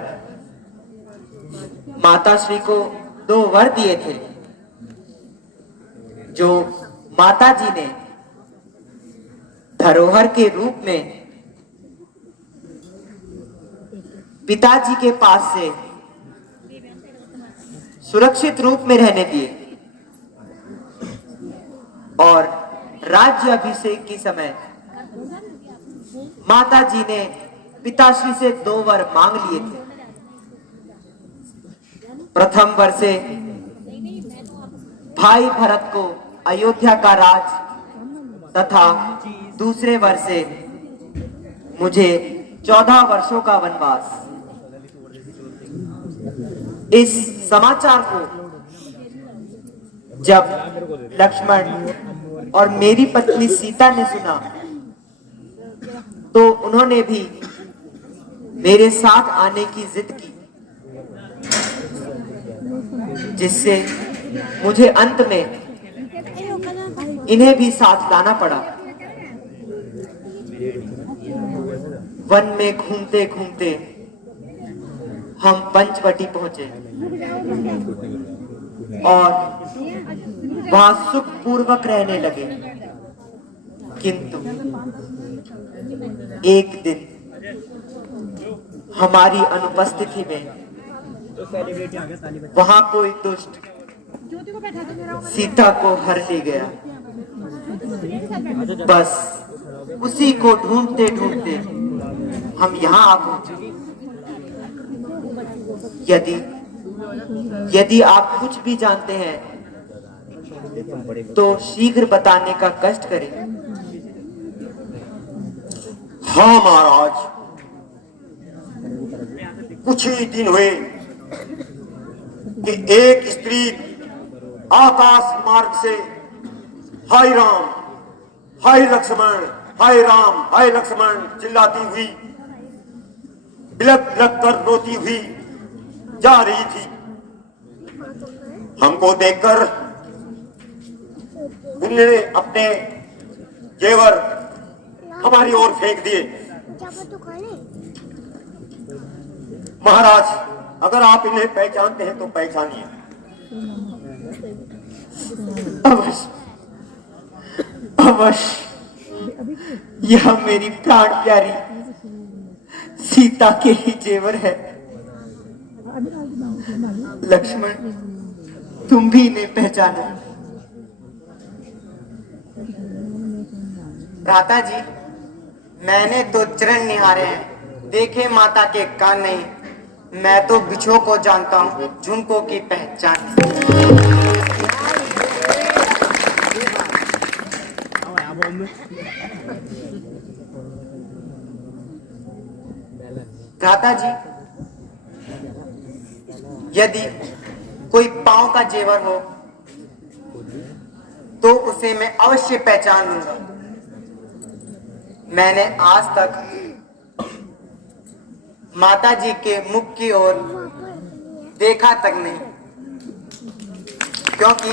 माताश्री को 2 वर दिए थे, जो माताजी ने धरोहर के रूप में पिताजी के पास से सुरक्षित रूप में रहने दिए। और राज्य अभिषेक के समय माताजी ने पिताश्री से 2 वर मांग लिए थे। प्रथम वर से भाई भरत को अयोध्या का राज तथा दूसरे वर से मुझे 14 वर्षों का वनवास। इस समाचार को जब लक्ष्मण और मेरी पत्नी सीता ने सुना तो उन्होंने भी मेरे साथ आने की जिद की, जिससे मुझे अंत में इन्हें भी साथ लाना पड़ा। वन में घूमते घूमते हम पंचवटी पहुंचे और वहां सुख पूर्वक रहने लगे। किंतु एक दिन हमारी अनुपस्थिति में वहां कोई दुष्ट सीता को हर ले गया। बस उसी को ढूंढते ढूंढते हम यहाँ आ पहुंचे। यदि आप कुछ भी जानते हैं तो शीघ्र बताने का कष्ट करें। हाँ महाराज, कुछ ही दिन हुए कि एक स्त्री आकाश मार्ग से हाय राम हाय लक्ष्मण, हाय राम हाय लक्ष्मण चिल्लाती हुई, बिलक बिलक कर रोती हुई जा रही थी। हमको देखकर उन्होंने अपने जेवर हमारी ओर फेंक दिए। महाराज, अगर आप इन्हें पहचानते हैं तो पहचानिए। अवश्य अवश्य, यह मेरी प्राण प्यारी सीता के ही जेवर है। लक्ष्मण, तुम भी इन्हें पहचानो। भ्राता जी, मैंने तो चरण निहारे हैं, देखे माता के कान नहीं। मैं तो बिछुओं को जानता हूँ, झुमकों की पहचान। भ्राता जी, यदि कोई पांव का जेवर हो तो उसे मैं अवश्य पहचान लूंगा। मैंने आज तक माता जी के मुख की ओर देखा तक नहीं, क्योंकि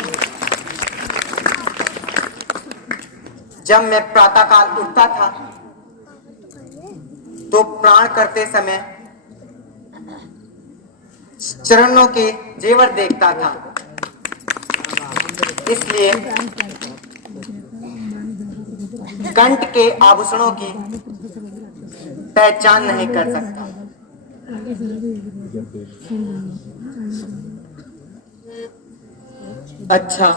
जब मैं प्रातःकाल उठता था तो प्राण करते समय चरणों के जेवर देखता था, इसलिए कंठ के आभूषणों की पहचान नहीं कर सकता। अच्छा,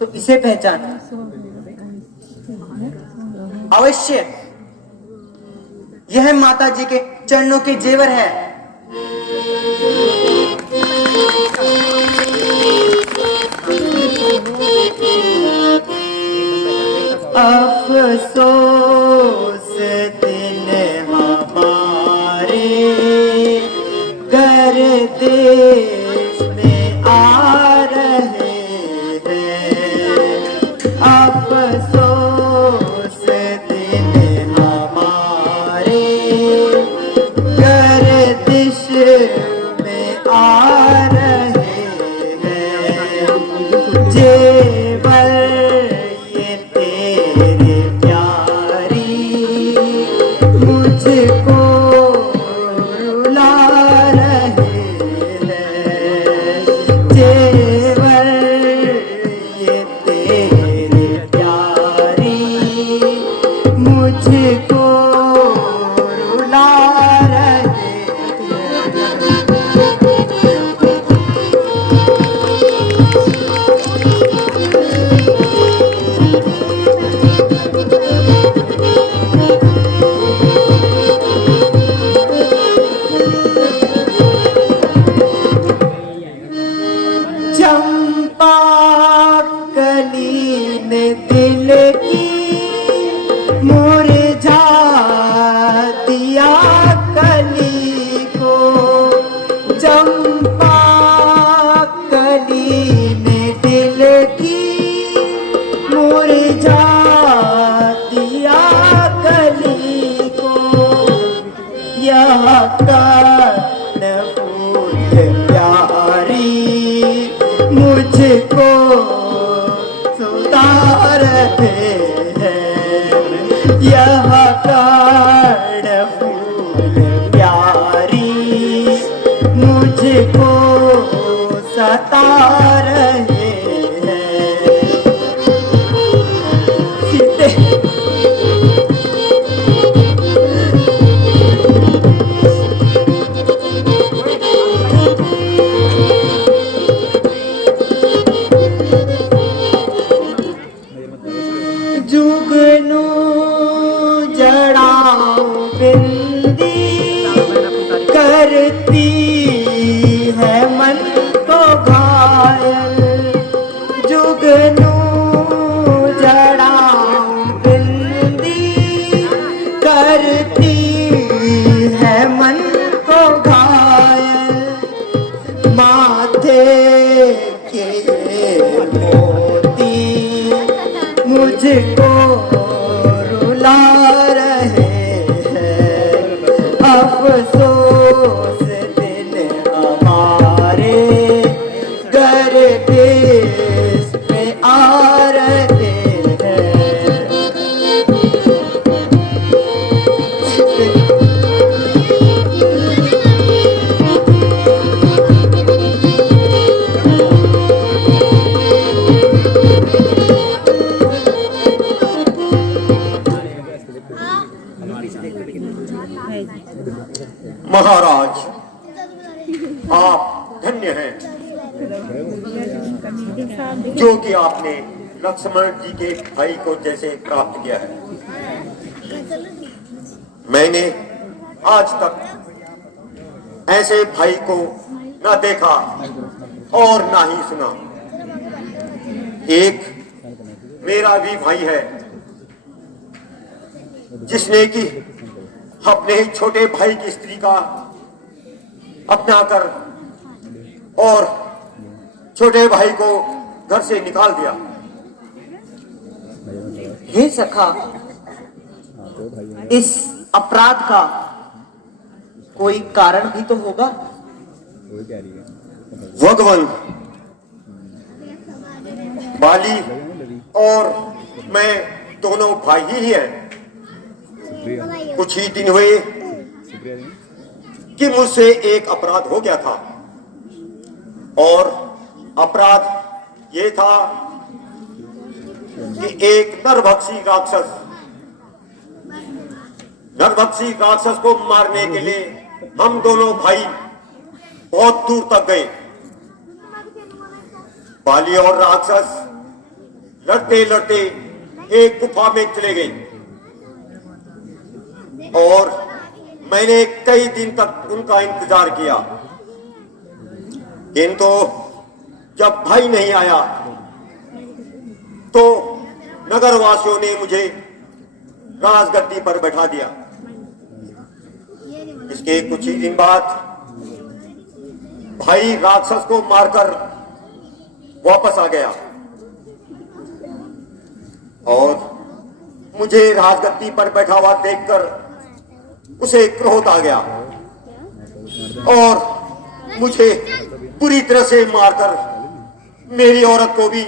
तो इसे पहचाना? अवश्य, यह माता जी के चरणों के जेवर है। अफसोस दिन हमारे घर देश में आ रहे हैं। अफसोस दिन हमारे घर देश में आ रहे हैं। जेवर ये तेरे प्यारी मुझको रुला रहे हैं। जेवर ये तेरे प्यारी मुझको रुला रहे हैं। चंपा कली ने दिल की मुरझा दिया कली को। चंपा कली ने दिल की मुरझा दिया कली को। यह कर्णफूल प्यारी मुझको सुता रहे हैं। यह कर्णफूल प्यारी मुझको सता रहे हैं। सीते जुगनू जड़ाऊं बिंदी करती है मन को घायल। जुगनू जड़ाऊं बिंदी करती है मन को घायल। माथे के ये मोती मुझको रुला रहे हैं। अफसोस दिन हमारे घर देश में आ रहे हैं। महाराज, आप धन्य हैं जो कि आपने लक्ष्मण जी के भाई को जैसे प्राप्त किया है। मैंने आज तक ऐसे भाई को न देखा और ना ही सुना। एक मेरा भी भाई है जिसने कि अपने ही छोटे भाई की स्त्री का अपनाकर और छोटे भाई को घर से निकाल दिया। हे सखा, इस अपराध का कोई कारण भी तो होगा। भगवान, बाली और मैं दोनों भाई ही हैं। कुछ ही दिन हुए कि मुझसे एक अपराध हो गया था। और अपराध ये था कि एक नरभक्षी राक्षस को मारने के लिए हम दोनों भाई बहुत दूर तक गए। बाली और राक्षस लड़ते लड़ते एक गुफा में चले गए और मैंने कई दिन तक उनका इंतजार किया, किंतु जब भाई नहीं आया तो नगरवासियों ने मुझे राजगद्दी पर बैठा दिया। इसके कुछ ही दिन बाद भाई राक्षस को मारकर वापस आ गया और मुझे राजगद्दी पर बैठा हुआ देखकर उसे क्रोध आ गया और मुझे पूरी तरह से मारकर मेरी औरत को भी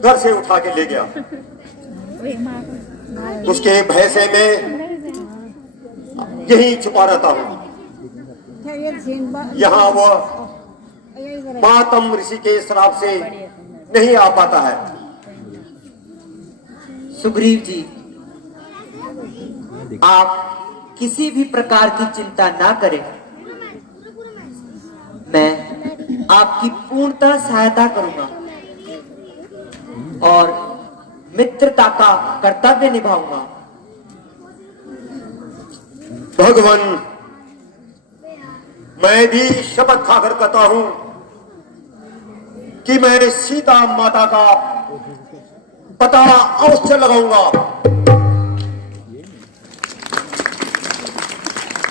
घर से उठा के ले गया। उसके भय से मैं यहीं छुपा रहता हूं। यहाँ वह मातम ऋषि के श्राप से नहीं आ पाता है। सुग्रीव जी, आप किसी भी प्रकार की चिंता ना करें। मैं आपकी पूर्णतः सहायता करूंगा और मित्रता का कर्तव्य निभाऊंगा। भगवान, मैं भी शपथ खाकर कहता हूं कि मैं सीता माता का पता अवश्य लगाऊंगा।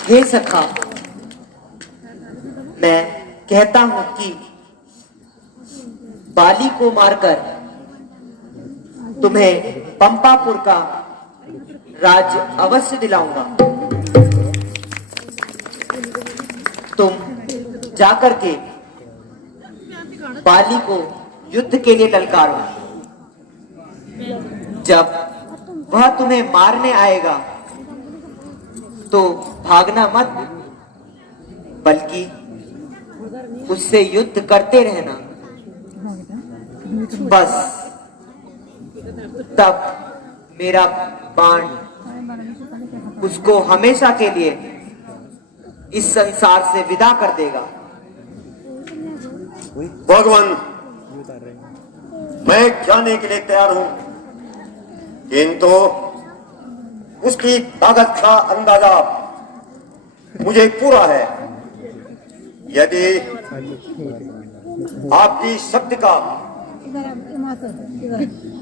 हे सखा, मैं कहता हूं कि बाली को मारकर तुम्हें पंपापुर का राज्य अवश्य दिलाऊंगा। तुम जाकर के बाली को युद्ध के लिए ललकारो। जब वह तुम्हें मारने आएगा तो भागना मत, बल्कि उससे युद्ध करते रहना। बस तब मेरा बाण उसको हमेशा के लिए इस संसार से विदा कर देगा। भगवान, मैं जाने के लिए तैयार हूं, किंतु उसकी ताकत का अंदाजा मुझे पूरा है। यदि आपकी शक्ति का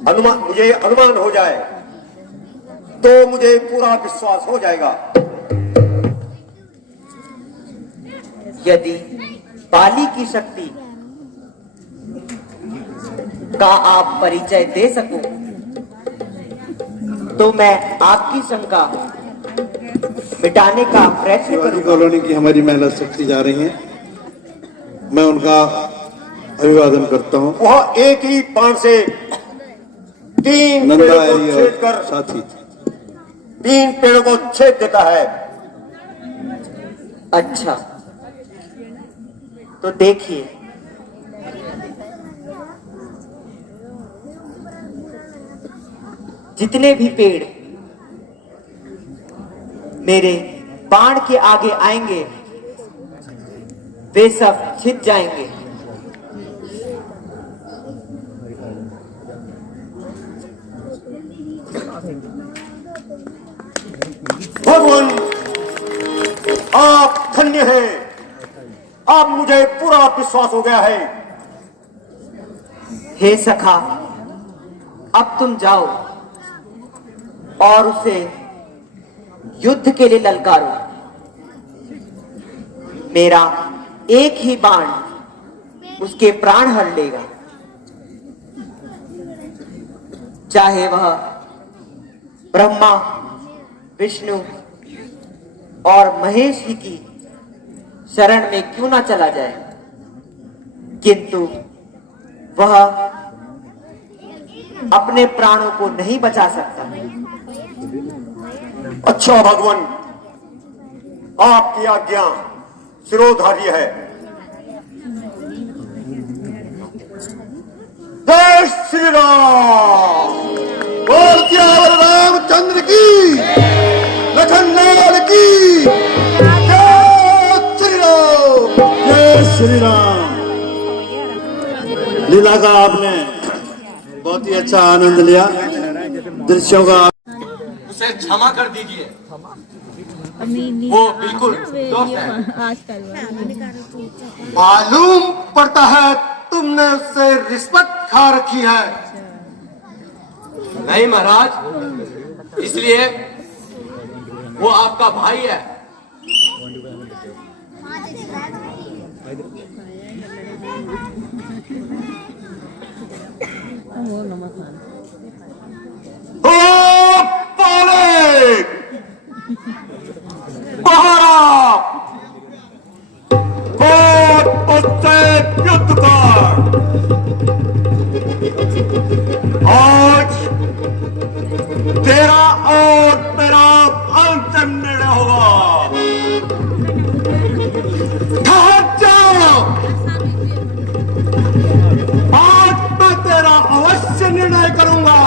अनुमान हो जाए तो मुझे पूरा विश्वास हो जाएगा। यदि बाली की शक्ति का आप परिचय दे सको तो मैं आपकी शंका मिटाने का प्रयत्न शिवाजी करूंगा। कॉलोनी की हमारी महिला शक्ति जा रही हैं, मैं उनका अभिवादन करता हूं। वह एक ही बाण से 3 नंदा पेड़ों को आई छेद कर और साथी 3 पेड़ों को छेद देता है। अच्छा, तो देखिए, जितने भी पेड़ मेरे बाण के आगे आएंगे वे सब छिद जाएंगे। भगवान, आप धन्य हैं। अब मुझे पूरा विश्वास हो गया है। हे सखा, अब तुम जाओ और उसे युद्ध के लिए ललकारो। मेरा एक ही बाण उसके प्राण हर लेगा, चाहे वह ब्रह्मा, विष्णु और महेश ही की शरण में क्यों ना चला जाए, किंतु वह अपने प्राणों को नहीं बचा सकता। अच्छा भगवान, आपकी आज्ञा शिरोधार्य है। जय श्री राम। बोल सियावर रामचंद्र की, लखन लाल की जय श्री राम। जय श्री राम। लीला का आपने बहुत ही अच्छा आनंद लिया, दृश्यों का। उसे क्षमा कर दीजिए, वो बिल्कुल दोस्त है। आजकल मालूम पड़ता है तुमने उससे रिश्वत खा रखी है। नहीं महाराज, इसलिए वो आपका भाई है। वो नमक खाना। ओ पालेक, बाहर आ, उससे युद्ध कर। आज तेरा और मेरा अंतिम निर्णय होगा। ठहर जाओ, आज मैं तेरा अवश्य निर्णय करूंगा।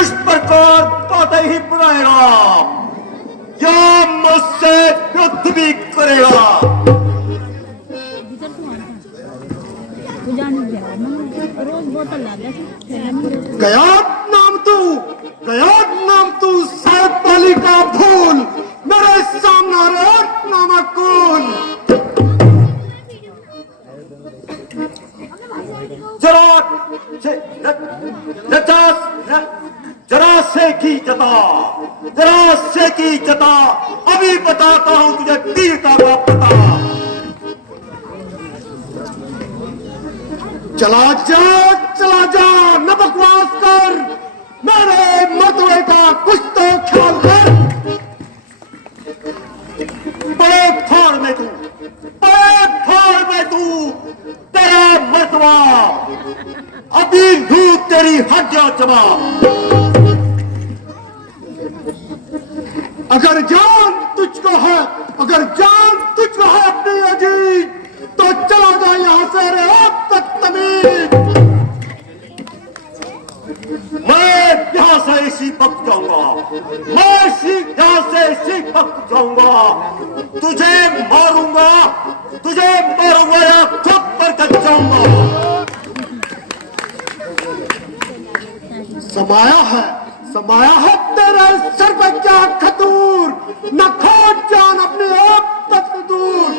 इस प्रकार पता ही बुलाएगा या मुझसे युद्ध भी करेगा। रोज बोतल ला दे। गयात नाम तू सात पाली का फूल, मेरे सामने रात नामा कौन। जरा से की जता, अभी बताता हूं तुझे वीरता का पता। चला जा, न बकवास कर, मेरे मर्तबे का कुछ तो ख्याल कर। बड़े फाड़ में तू तेरा मर्तबा, अभी लू तेरी हड्डियां चबा। अगर जान तुझको है अपनी अजीत, तो चला जा यहां से रे अब तक तमीज। मैं यहां से इसी वक्त जाऊंगा, तुझे मारूंगा या खुद पर कट जाऊंगा। समाया है तेरे सर पे क्या खतूर, न खोज जान अपने आप तक दूर।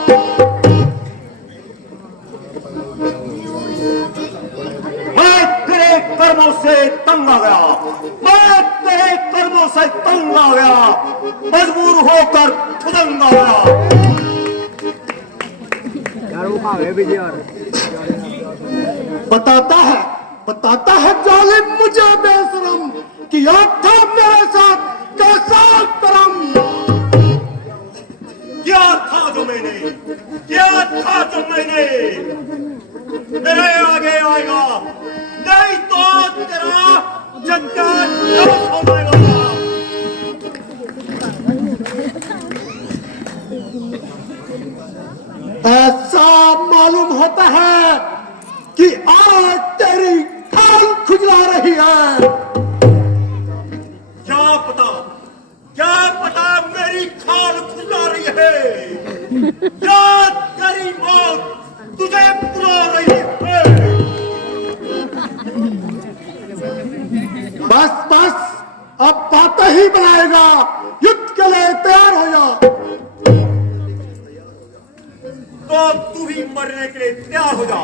मैं तेरे कर्मों से तंग आ गया, मजबूर होकर खुदंग आ गया। बताता है जालिम मुझे बेशरम, कि अब था मेरे साथ कैसा करम। क्या था जो मैंने मेरे आगे आएगा, नहीं तो तेरा जगह नाश हो जाएगा। ऐसा मालूम होता है कि आज तेरी खाल खुजला रही है। क्या पता मेरी खाल खुजला रही है, या तेरी मौत तुझे बुला रही है। बस अब बात ही बनाएगा, युद्ध के लिए तैयार हो जा। तो तू भी मरने के लिए तैयार हो जा।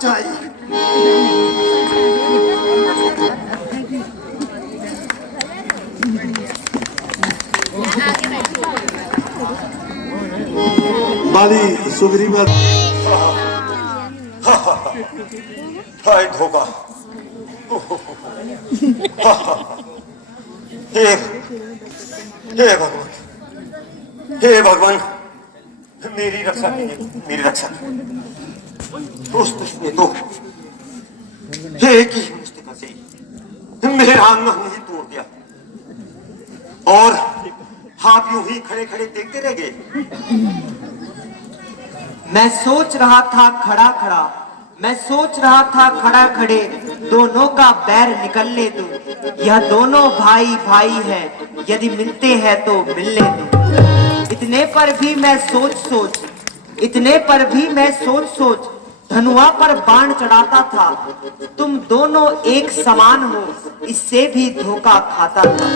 सच्चाई। बाली सुग्रीव हाय धोखा। हे भगवान मेरी रक्षा कीजिए, मेरी रक्षा। उसने तो एक ही मुस्तिका से मेरा अंग नहीं तोड़ दिया और आप यूं ही खड़े खड़े देखते रह गए। मैं सोच रहा था खड़ा खड़े दोनों का बैर निकलने दो। यह दोनों भाई भाई हैं, यदि मिलते हैं तो मिलने दो। इतने पर भी मैं सोच धनुआ पर बाण चढ़ाता था। तुम दोनों एक समान हो, इससे भी धोखा खाता था।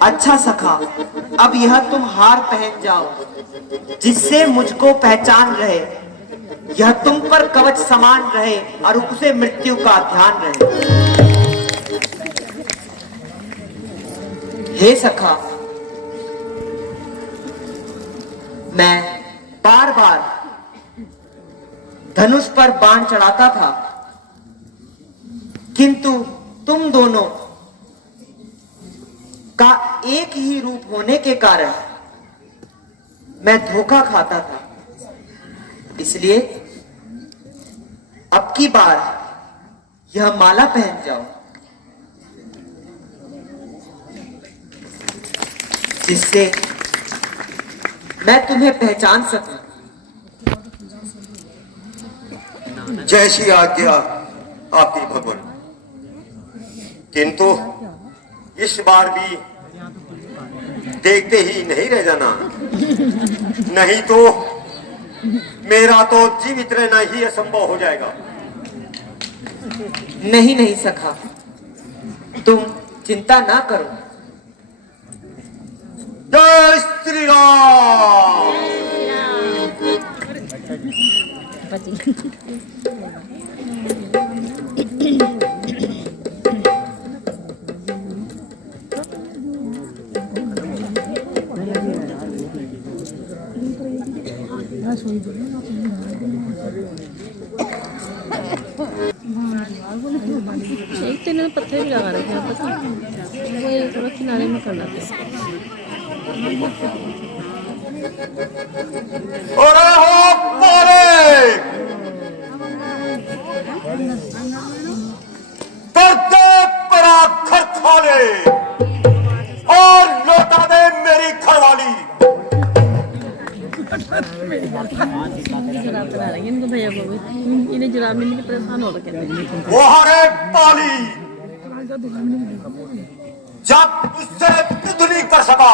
अच्छा सखा, अब यह तुम हार पहन जाओ, जिससे मुझको पहचान रहे। यह तुम पर कवच समान रहे और उसे मृत्यु का ध्यान रहे। हे सखा, मैं बार बार धनुष पर बाण चढ़ाता था, किंतु तुम दोनों का एक ही रूप होने के कारण मैं धोखा खाता था। इसलिए अब की बार यह माला पहन जाओ, जिससे मैं तुम्हें पहचान सकूं। जैसी आज्ञा आपकी भगवान। किंतु इस बार भी देखते ही नहीं रह जाना, नहीं तो मेरा तो जीवित रहना ही असंभव हो जाएगा। नहीं सखा, तुम चिंता ना करो। जय श्री राम। एक तो इन्होंने पत्थर भी लगा रखे हैं, पता वो एक थोड़ा किनारे में करना था। अरे हो पारे, परा घर खाले और लौटा दे मेरी घरवाली। जराब करा रही है इनको, भैया को भी। इन्हें जराब मिलने के परेशान हो रखे हैं। वो हरे पाली, जब उससे युद्ध नहीं कर सका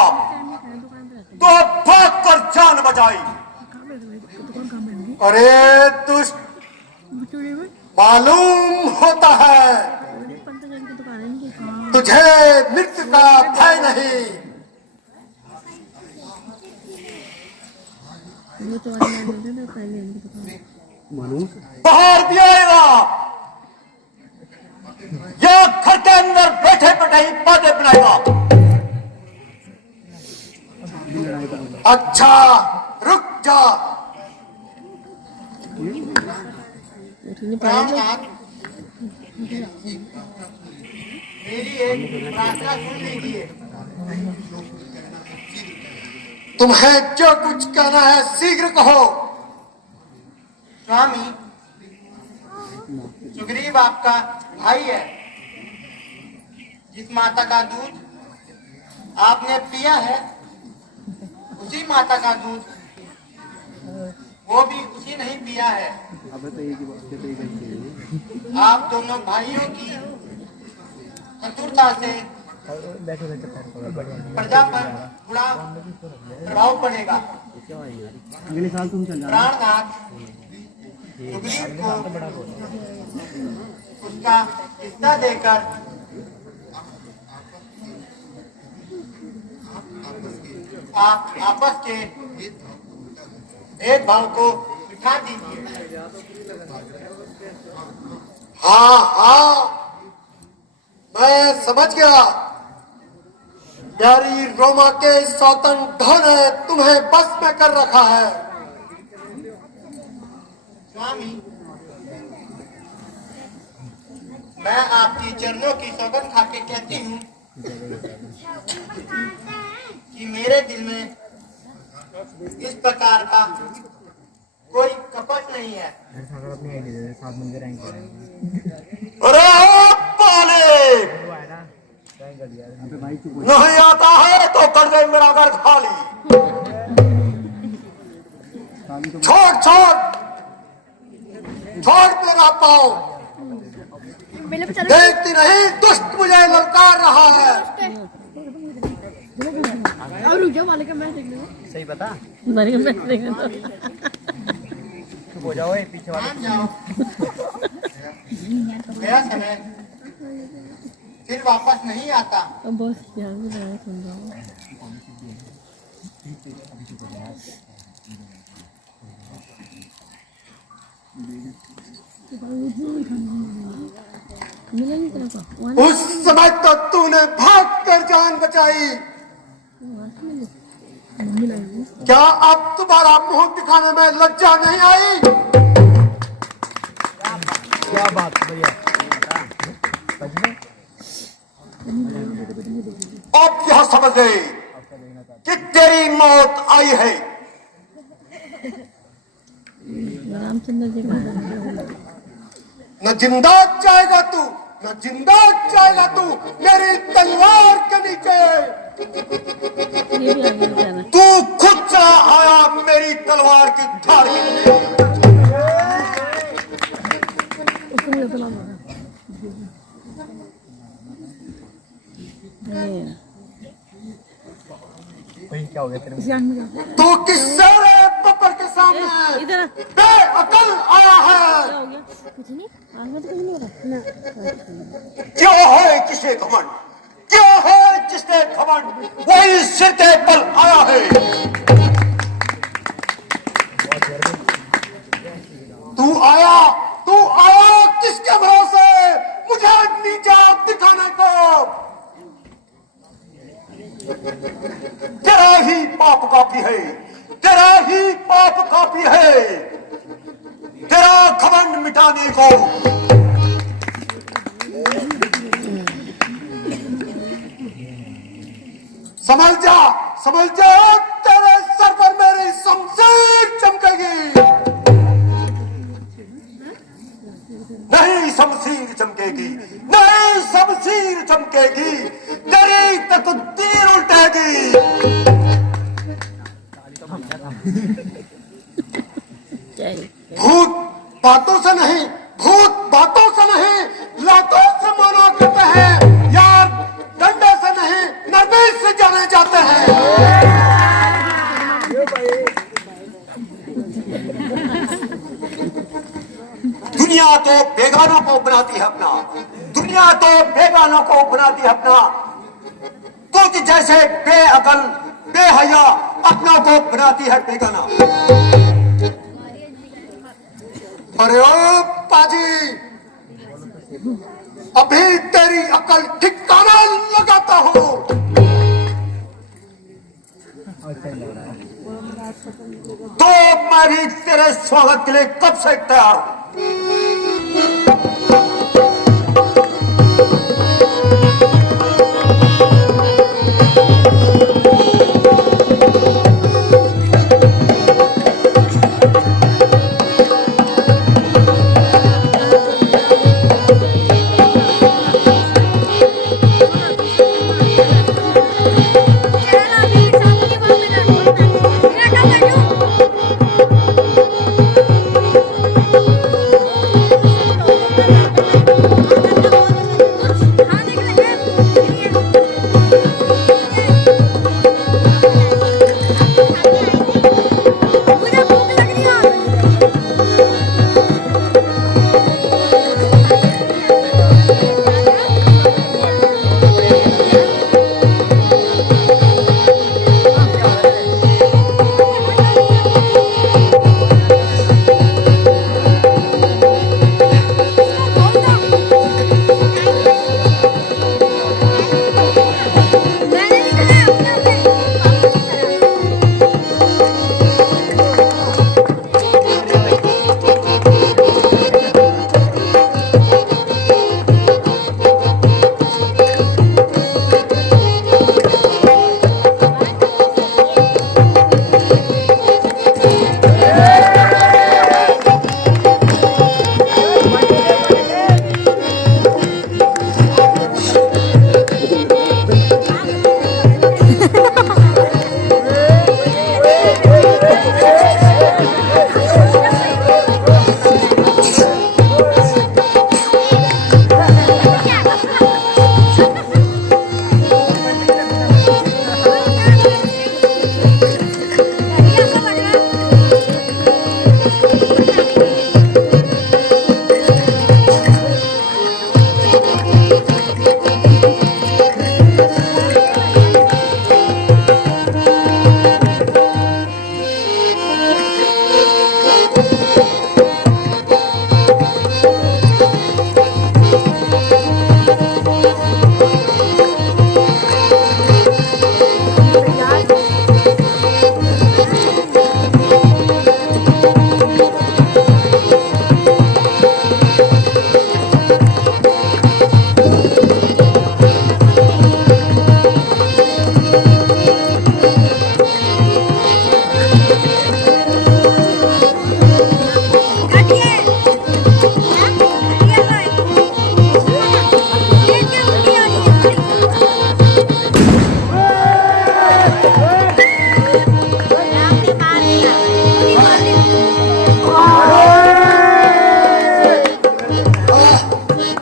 तो भाग कर जान बचाई। अरे दुष्ट, मालूम होता है तुझे मृत्यु का भय नहीं। बाहर भी आएगा या घर के अंदर बैठे बैठे ही बातें बनाएगा। अच्छा रुक जा। मेरी एक प्रार्थना सुन लीजिए। तुम्हें जो कुछ कहना है शीघ्र कहो। स्वामी, सुग्रीव आपका भाई है। जिस माता का दूध आपने पिया है, उसी माता का दूध वो भी उसी नहीं पिया है। आप दोनों भाइयों की चतुरता से प्रजा पर बुरा प्रभाव पड़ेगा। प्राणनाथ सुग्रीव को उसका हिस्सा देकर आप आपस के भेदभाव को बिठा दीजिए। हाँ हाँ, मैं समझ गया। प्यारी रोमा के सौतन ढोल ने तुम्हें बस में कर रखा है। स्वामी, मैं आपकी चरणों की सौगंध खा के कहती हूँ कि मेरे दिल में इस प्रकार का कोई कपट नहीं है। अरे पाले, नहीं आता है तो कर दे मेरा घर खाली। छोड़ छोड़ छोड़ मेरा पाँव, देखती नहीं दुष्ट मुझे ललकार रहा है। और रुक जाओ, मालिक मैं देख लूंगा। सही बता, मालिक मैं देख लूंगा। हो जाओ पीछे वाले मेरा समय फिर वापस नहीं आता। अब बहुत ध्यान से गाना सुन रहा हूँ। मिला नहीं तेरे को? उस समय तो तूने भाग कर जान बचाई, क्या अब तुम्हारा मुंह दिखाने में लज्जा नहीं आई? क्या बात भैया। अब यह समझ गए कि तेरी मौत आई है। रामचंद्र जी का न जिंदा जाएगा तू, न जिंदा जाएगा तू मेरी तलवार के नीचे। ये भी आगे जाना। तू खुद चला आया मेरी तलवार की धार के नीचे। उसने तो ना क्या हो गया तेरे में? तू किससे पपर के सामने इधर बेअकल आया है? क्या हो गया? कुछ नहीं, आज में तो कुछ नहीं हो रहा। क्या है किसे घमंड, क्या है जिसने घमंड, वही सिर के बल आया है। तू आया किसके भरोसे मुझे नीचा दिखाने को? तेरा ही पाप काफी है, तेरा ही पाप काफी है, तेरा घमंड मिटाने को। समझ जा तेरे सर पर मेरी शमशीर चमकेगी। नहीं शमशीर चमकेगी, नहीं शमशीर चमकेगी, तेरी तकदीर उल्टेगी। भूत बातों से नहीं, भूत बातों से नहीं, लातों से माना करते हैं यार, डंडे से नहीं नरमी से जाने जाते हैं। दुनिया तो बेगानों को बनाती है अपना, दुनिया तो बेगानों को बनाती है अपना। तो जैसे बेअकल बेहया अपना को बनाती है बेगाना। अरे ओ पाजी, अभी तेरी अकल ठिकाना लगाता हूँ। तो मैं भी तेरे स्वागत के लिए कब से तैयार हूँ।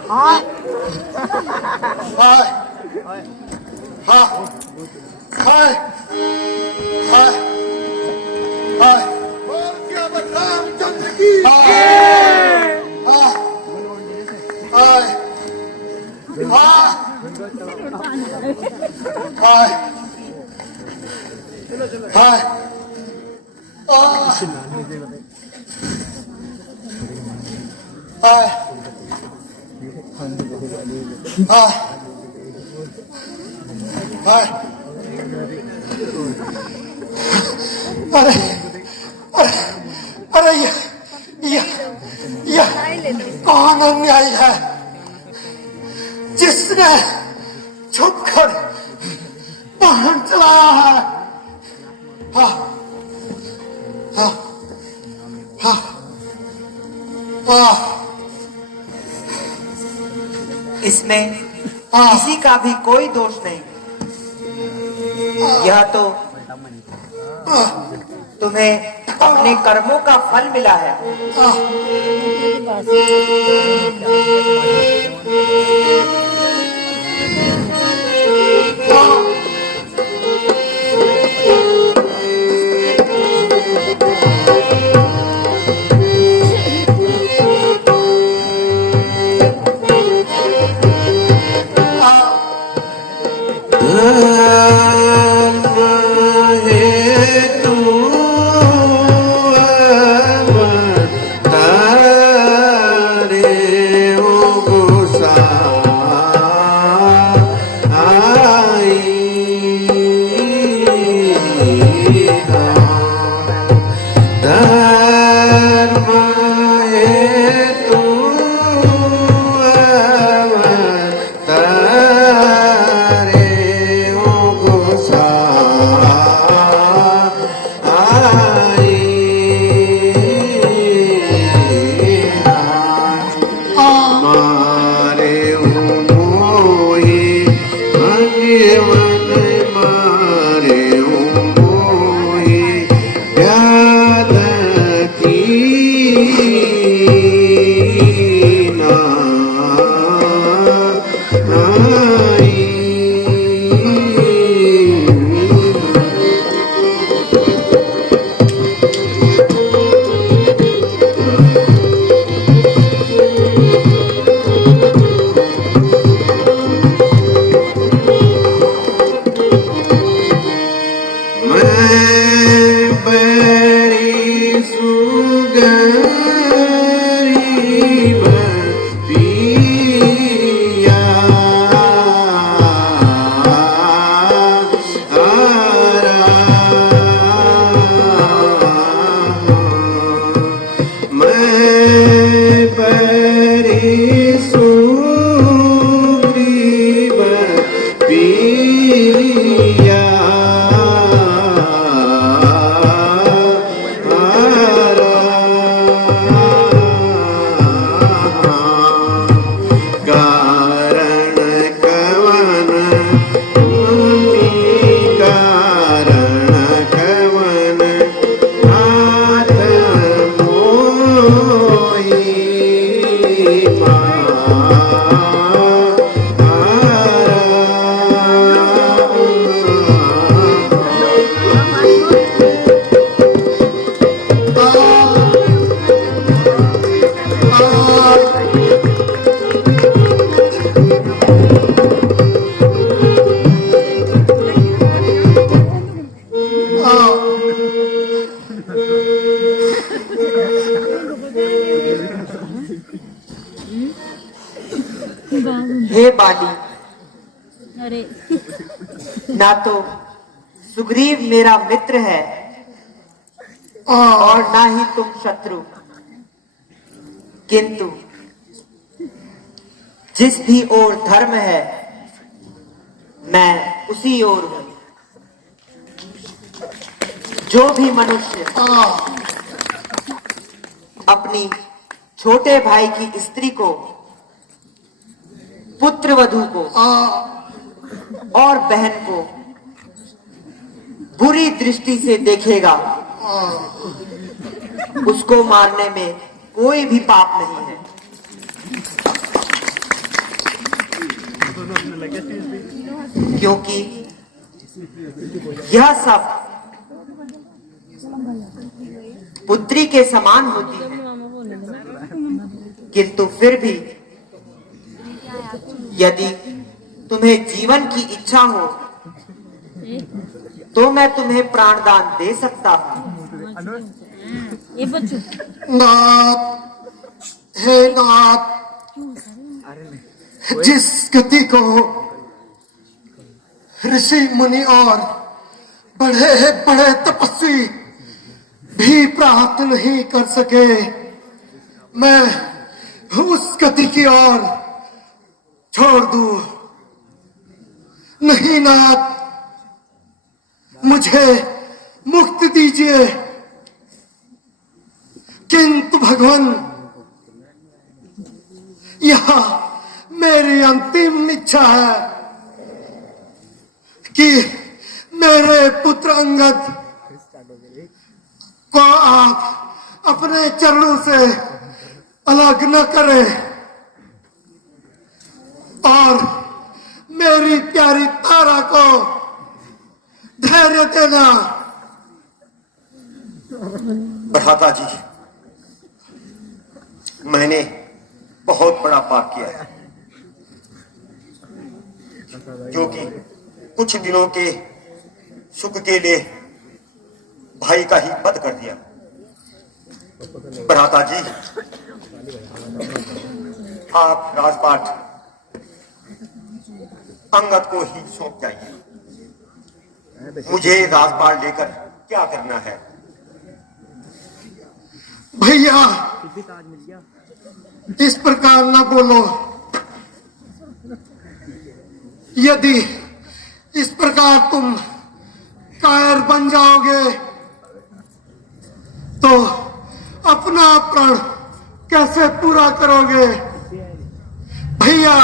हाय हाय हाय हाय हाय और क्या रामचंद्र की हाय हाय हाय हाय हाय हाय हाय हाय अरे अरे अरे ये कौन अन्यायी है जिसने छुपकर वाहन चलाया है? हाँ हाँ हाँ हाँ इसमें किसी का भी कोई दोष नहीं। यह तो तुम्हें अपने कर्मों का फल मिला है। हे बाली, अरे ना तो सुग्रीव मेरा मित्र है और ना ही तुम शत्रु, किंतु जिस भी ओर धर्म है मैं उसी ओर हूं। जो भी मनुष्य अपनी छोटे भाई की स्त्री को, पुत्र वधू को और बहन को बुरी दृष्टि से देखेगा, उसको मारने में कोई भी पाप नहीं है। क्योंकि यह सब पुत्री के समान होती है, किंतु फिर भी यदि तुम्हें जीवन की इच्छा हो तो मैं तुम्हें प्राणदान दे सकता हूं। ये बच्चों नाथ, हे नाथ, जिस गति को ऋषि मुनि और बड़े बड़े तपस्वी भी प्राप्त नहीं कर सके, मैं उस गति की ओर छोड़ दूं। नहीं नाथ, मुझे मुक्ति दीजिए। किंतु भगवान, यह मेरी अंतिम इच्छा है कि मेरे पुत्र अंगद को आप अपने चरणों से अलग न करें और मेरी प्यारी तारा को धैर्य देना। भ्राता जी, मैंने बहुत बड़ा पाप किया है, क्योंकि कुछ दिनों के सुख के लिए भाई का ही वध कर दिया। भ्राता जी, आप राजपाट अंगद को ही सौंप जाइए। मुझे राजपाट लेकर क्या करना है? भैया, इस प्रकार न बोलो। यदि इस प्रकार तुम कायर बन जाओगे तो अपना प्रण कैसे पूरा करोगे? भैया,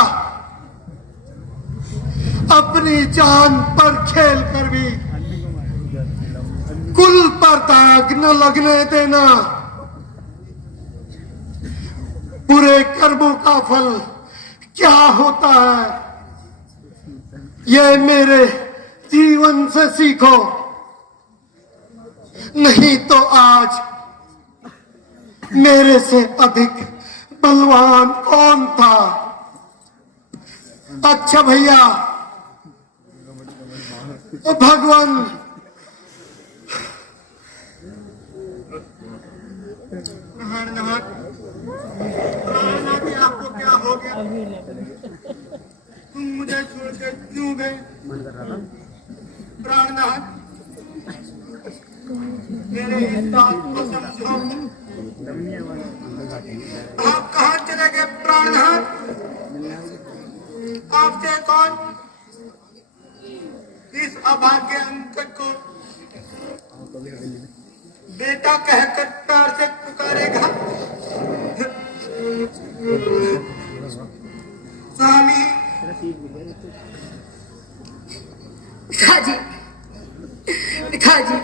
अपनी जान पर खेल कर भी कुल पर दाग न लगने देना। बुरे कर्मों का फल क्या होता है, यह मेरे जीवन से सीखो। नहीं तो आज मेरे से अधिक बलवान कौन था? अच्छा भैया, भगवान, आपको क्या हो गया? तुम मुझे छोड़ के क्यों गए? प्राणनाथ, मेरे इस बात को समझो। आप कहाँ चले गए प्राणनाथ? आपसे कौन इस अभाग्य अंकट को बेटा कहकर प्यार से पुकारेगा? स्वामी, पिताजी, पिताजी,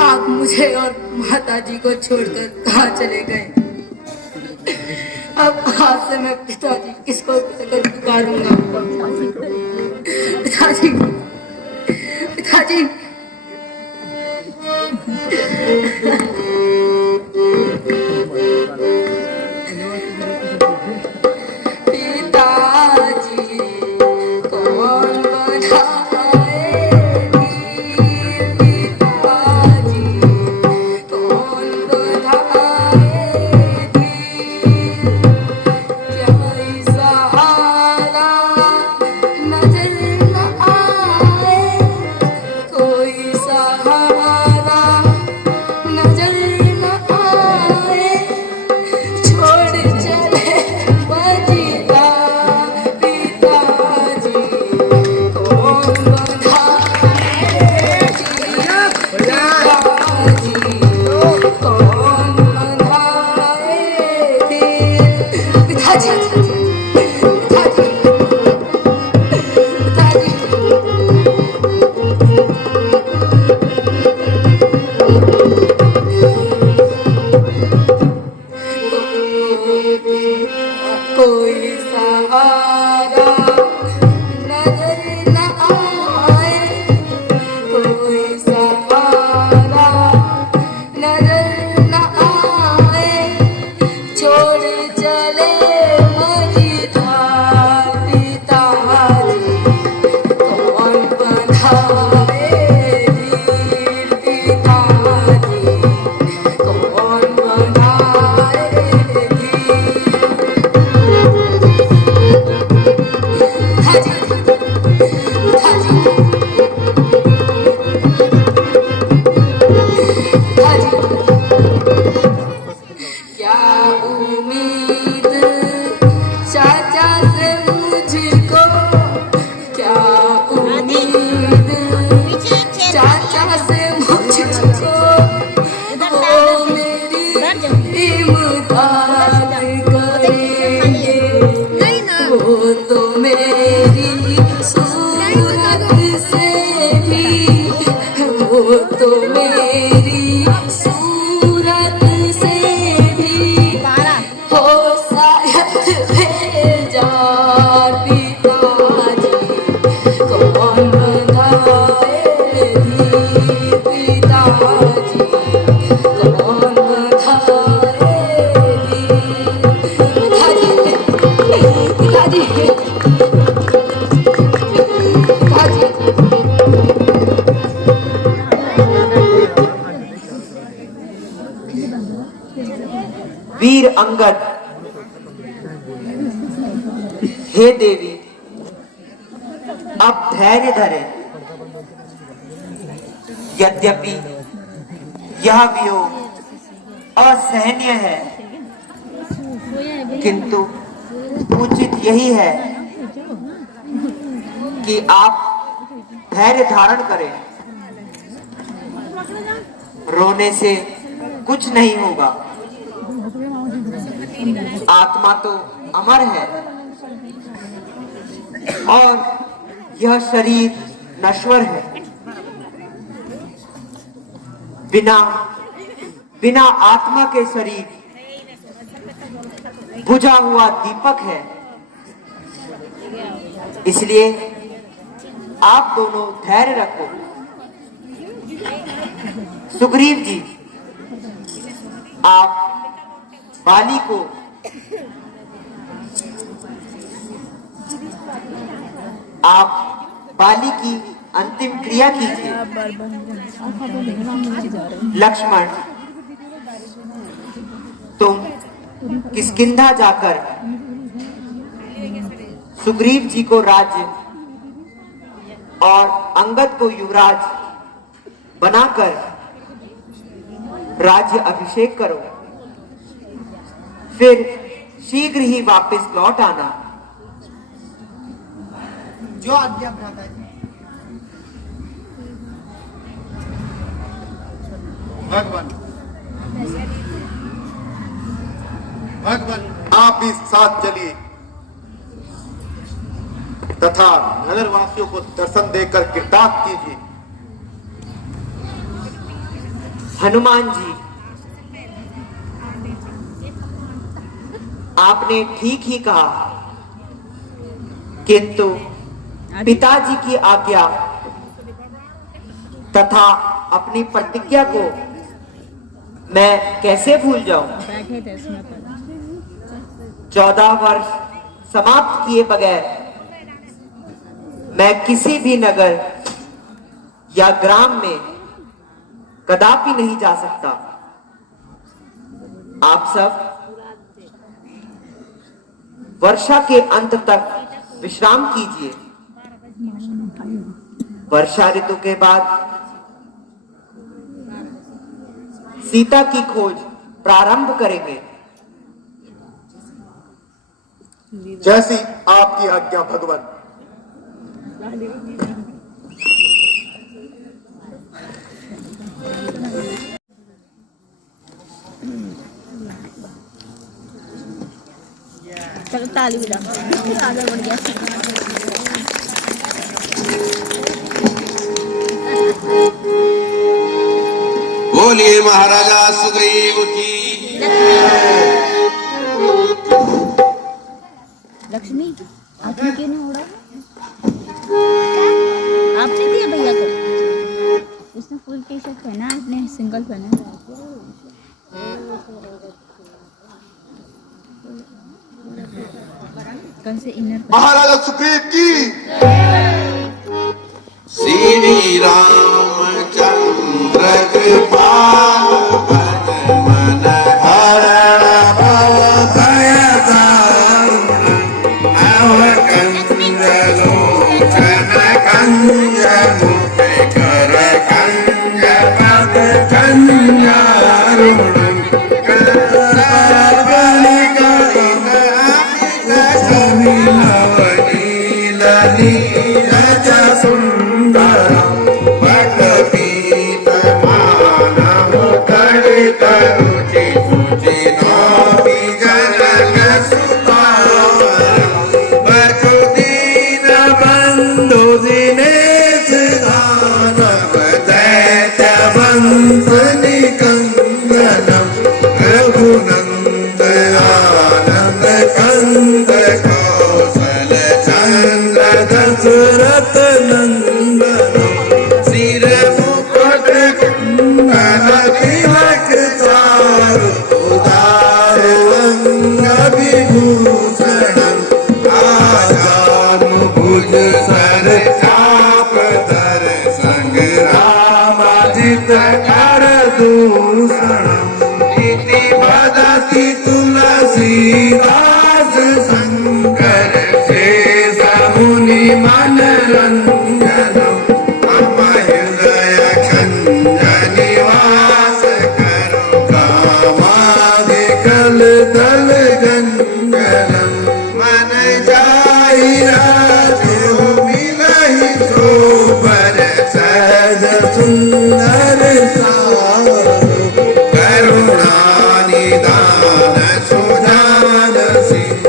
आप मुझे और माताजी को छोड़कर कहाँ चले गए? अब आज से मैं पिताजी किसको पुकारूंगा? पिताजी, पिताजी, कोई सहारा चले मझधार पिताजी कौन बंधाए धीर पिताजी कौन बंधाए क्या उम्मीद चाचा से मुझको क्या उम्मीद चाचा से मुझको वो मेरी इमदाद करेंगे वो तो मेरी सूरत से भी वो तो मेरी सूरत से भी हो शायद बेजार पिताजी कौन बंधाए धीर पिताजी कौन बंधाए धीर पिताजी वीर अंगद, हे देवी अब धैर्य धरे। यद्यपि यह वियोग असहनीय है, किंतु उचित यही है कि आप धैर्य धारण करें। रोने से कुछ नहीं होगा। आत्मा तो अमर है और यह शरीर नश्वर है। बिना आत्मा के शरीर बुझा हुआ दीपक है। इसलिए आप दोनों धैर्य रखो। सुग्रीव जी, आप बाली को की अंतिम क्रिया कीजिए। लक्ष्मण, तुम किष्किंधा जाकर सुग्रीव जी को राज्य और अंगद को युवराज बनाकर राज्य अभिषेक करो। फिर शीघ्र ही वापस लौट आना। जो आज्ञा भ्राता जी। भगवान आप भी साथ चलिए तथा नगरवासियों को दर्शन देकर कृतार्थ कीजिए। हनुमान जी, आपने ठीक ही कहा, किंतु पिताजी की आज्ञा तथा अपनी प्रतिज्ञा को मैं कैसे भूल जाऊं? 14 वर्ष समाप्त किए बगैर मैं किसी भी नगर या ग्राम में कदापि नहीं जा सकता। आप सब वर्षा के अंत तक विश्राम कीजिए। वर्षा ऋतु के बाद सीता की खोज प्रारंभ करेंगे। जैसी आपकी आज्ञा भगवान। चलो ताली बजा आगे बढ़ गया। बोलिए महाराजा सुग्रीव की। लक्ष्मी, आपने क्यों नहीं उड़ा? आपने दिया भैया को? उसने फुल टी शर्ट पहना, आपने सिंगल पहना। महाराजा सुग्रीव की श्री रामचंद्र कृपाल भज मन हरण भव भय दारुण अवकंज लोचन कंज मुख कर कंज पद कंजारुण दशरथ नंदन सिर मुकुट कुंडल तिलक चारु उदार अंग विभूषण आजानुभुज सर चाप धर संग्रामाजित कर दूषण इति बदति तुलसीदास शंकर शेष मुनि मनरंजनम मम हृदय खंड निवास करो कामादिकल दल गंगनम मन जाई राजो मिलहि सोबर सहज सुंदर सारो करुणा निदान सुजान सिंह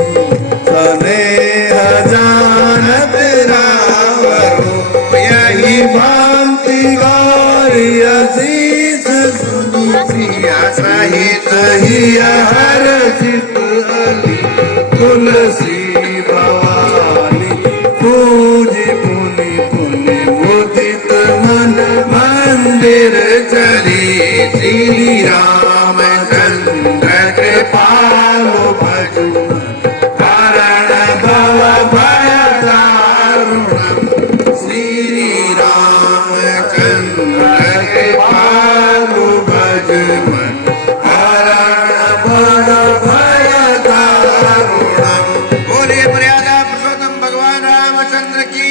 स्नेह जानत रावरो यही भांति गौरी असीस सुनि प्रिया सहित ही हर चित अली तुलसी भवानी पूजी पुनि पुनि मुदित मन मंदिर चली श्री रामचंद्र कृपालु भजु हरण भव भय दारुणम श्री रामचंद्र कृपालु भज मन हरण भव भय दारुणम। बोलिए मर्यादा पुरुषोत्तम भगवान रामचंद्र की।